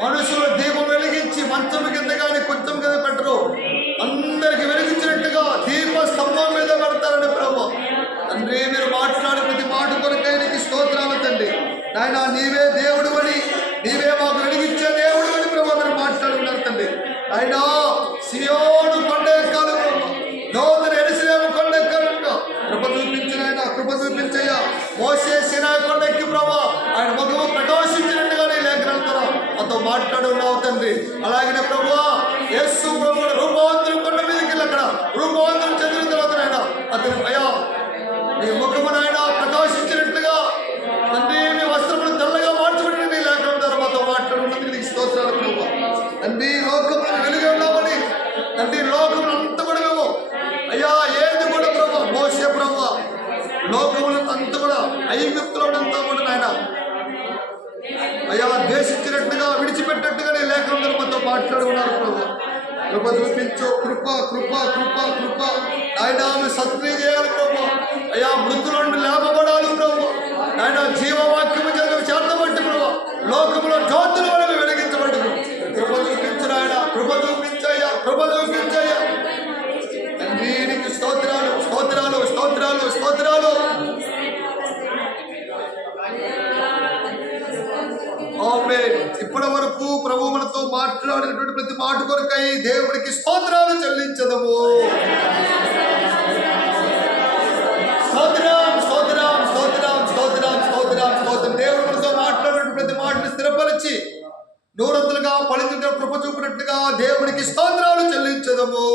మనుషులు దీపం వెలిగించి మంచం కింద కానీ కొంచెం కింద పెట్టరు అందరికి వెలిగించినట్టుగా దీప స్తంభం మీద పెడతారని ప్రభు తండ్రి మీరు మాట్లాడే ప్రతి మాట కొరకై నీకు స్తోత్రాలు తండ్రి నాయన నీవే దేవుడు అని నీవే మాకు వెలిగించే దేవుడు అని ప్రభు మీరు మాట్లాడుతున్నారు తండ్రి ఆయన సియోను కొండ ఎక్కాలి ప్రభు నూతన యెరూషలేము కొండ ఎక్కాలంటా కృప చూపించిన ఆయన కృప చూపించయ్యా మోషే సీనాయి కొండ ఎక్కి ప్రభు ఆయన ముఖము ప్రకాశించినట్టుగానే లేఖనాలతో మాతో మాట్లాడున్నావు తండ్రి అలాగనే ప్రభు యేసు ప్రభు రూపాంతరం కొండ మీదకి వెళ్ళి అక్కడ రూపాంతరం చెందిన తర్వాత ఆయన అతని అయ్యా నీ ముఖము నాయన ప్రకాశించినట్లుగా తండ్రి మీ వస్త్రములు తెల్లగా మార్చబడిన నీ లేఖనం ద్వారా మాతో మాట్లాడున్నందుకు నీకు స్తోత్రాలు ప్రభు తండ్రి లోకములను వెలుగు ఉన్నామని తండ్రి లోకములు అంతా కూడా మేము అయ్యా ఏది కూడా ప్రభు మోసే ప్రభు లోకములను అంతా కూడా ఐగుప్తులో అంతా కూడా నాయన అయ్యా ద్వేషించినట్టుగా విడిచిపెట్టినట్టుగా నీ లేఖనం ద్వారా మాతో మాట్లాడుకున్నారు ప్రభు కృప చూపించు కృప కృప కృప కృప నాయన సత్క్రియ చేయాలి ప్రభు అయ్యా మృతుల నుండి లేపబడాలి ప్రభు నాయన జీవవాక్యము చదివి చేతబట్టి ప్రభు లోకములో జ్యోతుల వల్ల వెలిగించబడి కృప చూపించు నాయన కృప చూపించయ్యా కృప చూపించయ్యా తండ్రి నీకు స్తోత్రాలు స్తోత్రాలు స్తోత్రాలు స్తోత్రాలు ఇప్పటి వరకు ప్రభు మనతో మాట్లాడినటువంటి ప్రతి మాట కొరకై దేవుడికి స్తోత్రాలు చెల్లించదము స్తోత్రం స్తోత్రం స్తోత్రం స్తోత్రం స్తోత్రం స్తోత్రం దేవుడు మనతో మాట్లాడినటువంటి ప్రతి మాటను స్థిరపరిచి నూరంతులుగా ఫలించిన కృప చూపినట్లుగా దేవుడికి స్తోత్రాలు చెల్లించదము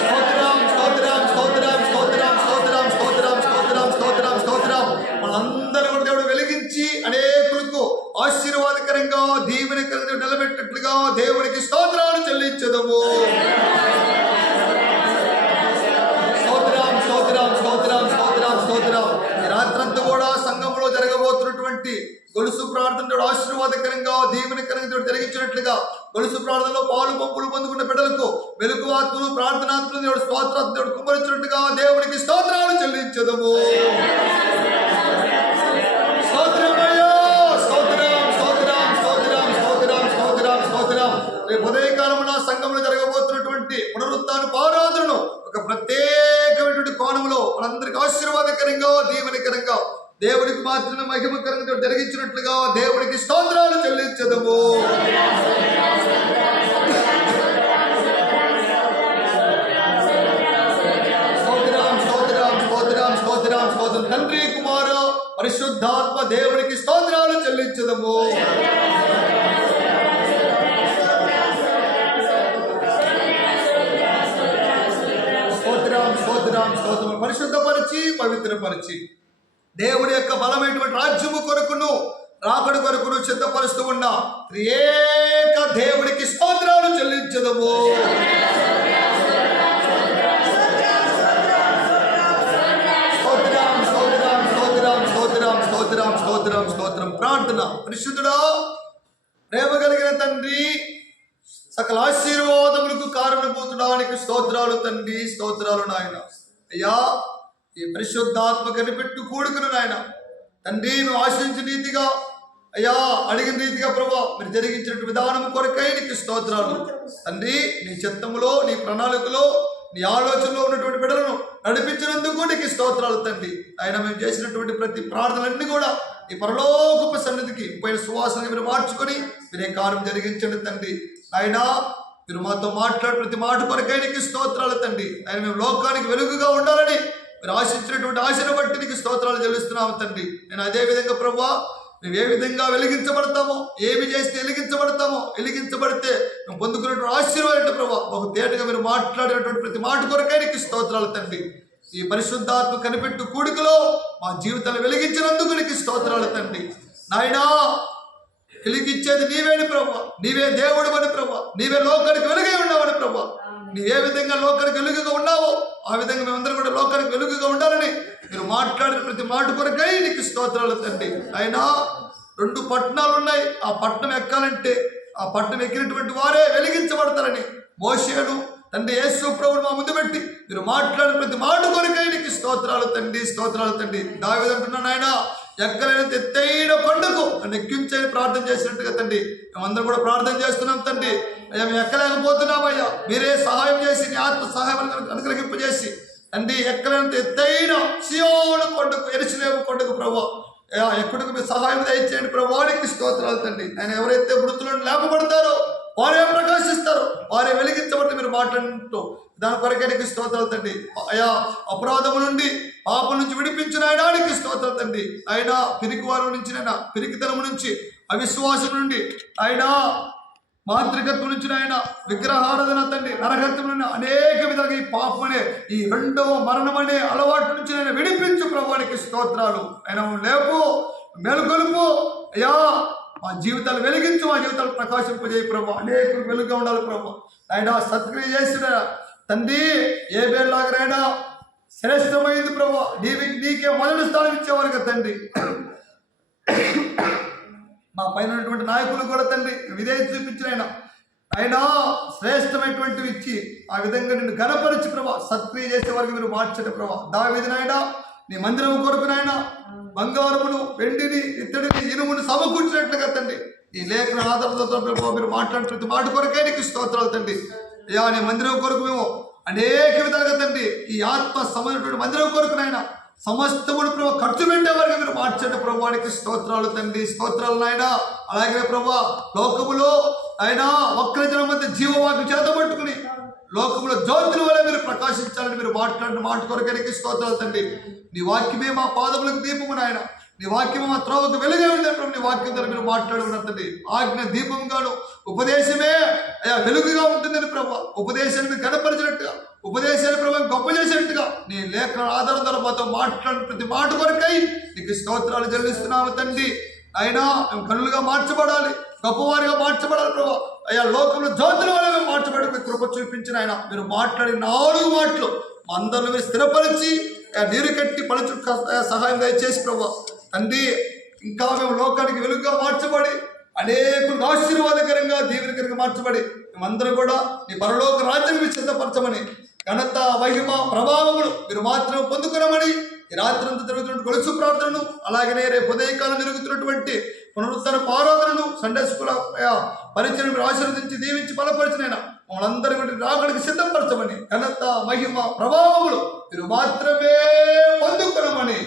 స్తోత్రం స్తోత్రం స్తోత్రం స్తోత్రం స్తోత్రం స్తోత్రం స్తోత్రం స్తోత్రం స్తోత్రం మనందరూ కూడా దేవుడు వెలిగించి అనేకులకు ఆశీర్వాదకరంగా దీవెనకరంగా నిలబెట్టినట్లుగా దేవుడికి స్తోత్రాలు చెల్లించదము స్తోత్రం స్తోత్రం స్తోత్రం స్తోత్రం స్తోత్రం రాత్రంతా కూడా సంఘంలో జరగబోతున్నటువంటి గొలుసు ప్రార్థన ఆశీర్వాదకరంగా దీవెనకరంగా జరిగించినట్లుగా గొలుసు ప్రార్థనలో పాలు పంపులు పొందుకున్న బిడ్డలకు వెలుగువార్తలు ప్రార్థనాత్మలు దేవుడు స్తోత్రాలు దేవుడు కుమరించినట్టుగా దేవుడికి స్తోత్రాలు చెల్లించదము రేపు ఉదయకాలంలో సంఘంలో జరగబోతున్నటువంటి పునరుత్థాన ఆరాధనను ఒక ప్రత్యేకమైనటువంటి కోణంలో మనందరికి ఆశీర్వాదకరంగా దీవెనకరంగా దేవుడికి మాత్రమే మహిమకరంగా జరిగించినట్లుగా దేవుడికి స్తోత్రాలు చెల్లించదము స్తోత్రం స్తోత్రం స్తోత్రం స్తోత్రం స్తోత్రం తండ్రి కుమార పరిశుద్ధాత్మ దేవుడికి స్తోత్రాలు చెల్లించదము స్తోత్రం పరిశుద్ధపరిచి పవిత్రపరిచి దేవుడి యొక్క బలమైనటువంటి రాజ్యము కొరకును రాకడ కొరకును సిద్ధపరుస్తూ ఉన్న త్రియేక దేవుడికి స్తోత్రాలు చెల్లించదము స్తోత్రం స్తోత్రం స్తోత్రం స్తోత్రం స్తోత్రం స్తోత్రం స్తోత్రం ప్రార్థన పరిశుద్ధుడా ప్రేమ కలిగిన తండ్రి సకల ఆశీర్వాదములకు కారణభూతుడానికి స్తోత్రాలు తండ్రి స్తోత్రాలు నాయన అయ్యా ఈ పరిశుద్ధాత్మ కనిపెట్టు కూడుకును నాయన తండ్రి మేము ఆశించిన రీతిగా అయ్యా అడిగిన రీతిగా ప్రభా మీరు జరిగించిన విధానం కొరకై నీకు స్తోత్రాలు తండ్రి నీ చిత్తములో నీ ప్రణాళికలో నీ ఆలోచనలో ఉన్నటువంటి బిడ్డలను నడిపించినందుకు నీకు స్తోత్రాలు తండ్రి ఆయన మేము చేసినటువంటి ప్రతి ప్రార్థనలన్నీ కూడా ఈ పరలోకపు సన్నిధికి పైన సువాసనగా మీరు మార్చుకొని మీరే కార్యం జరిగించండి తండ్రి ఆయన మీరు మాతో మాట్లాడే ప్రతి మాట కొరకై నీకు స్తోత్రాలు తండ్రి ఆయన మేము లోకానికి వెలుగుగా ఉండాలని మీరు ఆశించినటువంటి ఆశను బట్టి నీకు స్తోత్రాలు చెల్లిస్తున్నాము తండ్రి నేను అదే విధంగా ప్రభువా మేము ఏ విధంగా వెలిగించబడతామో, ఏమి చేస్తే వెలిగించబడితే మేము పొందుకున్నటువంటి ఆశీర్వాదం ప్రభా ఒక తేటగా మీరు మాట్లాడినటువంటి ప్రతి మాట కొరకే నీకు స్తోత్రాలు తండ్రి. ఈ పరిశుద్ధాత్మ కనిపెట్టు కూడికలో మా జీవితాలు వెలిగించినందుకు నీకు స్తోత్రాలు తండ్రి. నాయనా, వెలిగించేది నీవేని ప్రభా, నీవే దేవుడు అని ప్రభా, నీవే లోకానికి వెలుగై ఉన్నావని ప్రభా. నీవు ఏ విధంగా లోకానికి వెలుగుగా ఉన్నావో ఆ విధంగా మేమందరం కూడా లోకానికి వెలుగుగా ఉండాలని మీరు మాట్లాడిన ప్రతి మాట కొరకై నీకు స్తోత్రాలు తండ్రి. అయినా 2 పట్టణాలు ఉన్నాయి. ఆ పట్టణం ఎక్కాలంటే ఆ పట్టణం ఎక్కినటువంటి వారే వెలిగించబడతారని మోషేను తండ్రి యేసు ప్రభువును మా ముందు పెట్టి మీరు మాట్లాడిన ప్రతి మాట కొరకై నీకు స్తోత్రాలు తండ్రి. దావీదు అంటున్నాడు, ఆయన ఎక్కలేనంత ఎత్తైన కొండకు నన్ను ఎక్కించని ప్రార్థన చేసినట్టుగా తండ్రి మేమందరం కూడా ప్రార్థన చేస్తున్నాం తండ్రి. అయ్యా, మేము ఎక్కలేకపోతున్నామయ్యా, మీరే సహాయం చేసి నీ ఆత్మ సహాయం అనుగ్రహింపజేసి తండ్రి ఎక్కలేనంత ఎత్తైన సియోను కొండకు, యెరూషలేము కొండకు ప్రభు ఎక్కడికి మీరు సహాయం దయచేయండి ప్రభువానికి స్తోత్రాలు తండ్రి. ఆయన ఎవరైతే మృతులను లేపబడతారో వారే ప్రకాశిస్తారు, వారే వెలిగించబడి మీరు మాట్లాడుతూ దాని కొరకే నీకు స్తోత్రాలు తండ్రి. అయా, అపరాధము నుండి పాపం నుంచి విడిపించిన ఆయనానికి స్తోత్రాలు తండ్రి. ఆయన పిరికివారు నుంచి, ఆయన పిరికితనము నుంచి, అవిశ్వాసం నుండి, ఆయన మాంత్రికత్వం నుంచి, ఆయన విగ్రహారాధన తండ్రి, నరకత్వం నుండి అనేక విధాలుగా ఈ పాపం అనే ఈ 2వ మరణం అనే అలవాటు నుంచి ఆయన విడిపించు ప్రభువానికి స్తోత్రాలు. ఆయన లేపు, మేలుకొలుపు అయ్యా, మా జీవితాలు వెలిగించు, మా జీవితాలు ప్రకాశింపజేయ ప్రభు. అనేకులు వెలుగుగా ఉండాలి ప్రభు. ఆయన సత్క్రియ చేసిన తండ్రి ఏ పేరులాగనైనా శ్రేష్టమైంది ప్రభు. నీకే మొదటి స్థానం ఇచ్చేవారు కదా తండ్రి. మా పైన ఉన్నటువంటి నాయకులు కూడా తండ్రి విధేయత చూపించిన ఆయన శ్రేష్టమైనటువంటివి ఇచ్చి ఆ విధంగా నిన్ను ఘనపరిచి ప్రభా సత్క్రియ చేసే వారికి మీరు మార్చండి ప్రభా. దావీదునైనా నీ మందిరం కొరకునైనా బంగారమును, వెండిని, ఇత్తడిని, ఇనుమును సమకూర్చినట్లుగా తండ్రి ఈ లేఖన ఆధారంతో మీరు మాట్లాడిన ప్రతి మాట కొరకే నీకు స్తోత్రాలు తండ్రి. అయ్యా, నీ మందిరం కొరకు మేము అనేక విధాలుగా తండ్రి ఈ ఆత్మ సంబంధించిన మందిరం కొరకునైనా సమస్తముడు ప్రభు ఖర్చు పెట్టే వారికి మీరు మార్చండి ప్రభువానికి స్తోత్రాలు తండ్రి. స్తోత్రాలు నాయన. అలాగే ప్రభు లోకములో ఆయన వక్రజనం మధ్య జీవవాకు చేతబట్టుకుని లోకములో జ్యోతుల వల్ల మీరు ప్రకాశించాలని మీరు మాట్లాడిన మాట కొరకనికి స్తోత్రాలు తండ్రి. నీ వాక్యమే మా పాదములకు దీపము నాయన, నీ వాక్యము మా త్రోవకు వెలుగే ఉంది ప్రభు. నీ వాక్యం ద్వారా మీరు మాట్లాడుకున్నారు తండ్రి. ఆజ్ఞ దీపంగాను, ఉపదేశమే అయ్యా వెలుగుగా ఉంటుందని ప్రభు. ఉపదేశాన్ని కనపరిచినట్టుగా, ఉపదేశాన్ని ప్రభు గొప్ప చేసినట్టుగా నీ లేఖన ఆధారం ద్వారా మాతో మాట్లాడిన ప్రతి మాట కొరకై నీకు స్తోత్రాలు చెల్లిస్తున్నాము తండ్రి. అయినా మేము కనులుగా మార్చబడాలి, గొప్పవారిగా మార్చబడాలి ప్రభు. అయ్యా, లోకంలో జ్యోతుల వల్ల మేము మార్చబడి మీ కృప చూపించిన ఆయన మీరు మాట్లాడి 4 మాటలు మా అందరిలో మీరు స్థిరపరిచి నీరు కట్టి పలుచు సహాయం దయచేసి ప్రభు తండ్రి. ఇంకా మేము లోకానికి వెలుగుగా మార్చబడి అనేకులకు ఆశీర్వాదకరంగా దీవెనకరంగా మార్చబడి మేమందరం కూడా నీ పరలోక రాజ్యం సిద్ధపరచమని, ఘనత, మహిమ, ప్రభావములు మీరు మాత్రం పొందుకున్నామని ఈ రాత్రి అంతా జరుగుతున్న గొలుసు ప్రార్థనను, అలాగనే రేపు ఉదయకాలం జరుగుతున్నటువంటి పునరుద్ధరణ ఆరాధనను, సండే స్కూల్ పరిచయం మీరు ఆశీర్వదించి దీవించి బలపరిచినైనా మమ్మల్ని అందరి రాకడికి సిద్ధపరచమని, ఘనత, మహిమ, ప్రభావములు మీరు మాత్రమే పొందుకున్నామని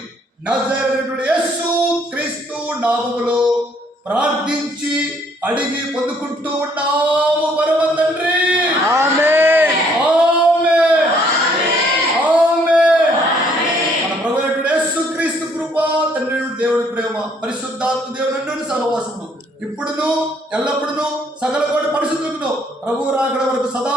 నజరేయుడైన యేసు క్రీస్తు నామములో ప్రార్థించి అడిగి పొందుకుంటూ ఉన్నాము పరమ తండ్రి. ఆమేన్, ఆమేన్, ఆమేన్. మన ప్రభువైన యేసు క్రీస్తు కృప, తండ్రి దేవుడి ప్రేమ, పరిశుద్ధాత్మ దేవుని సహవాసము ఇప్పుడును ఎల్లప్పుడును సకల కోటి పరిశుద్ధులను ప్రభువు రాకడ వరకు సదా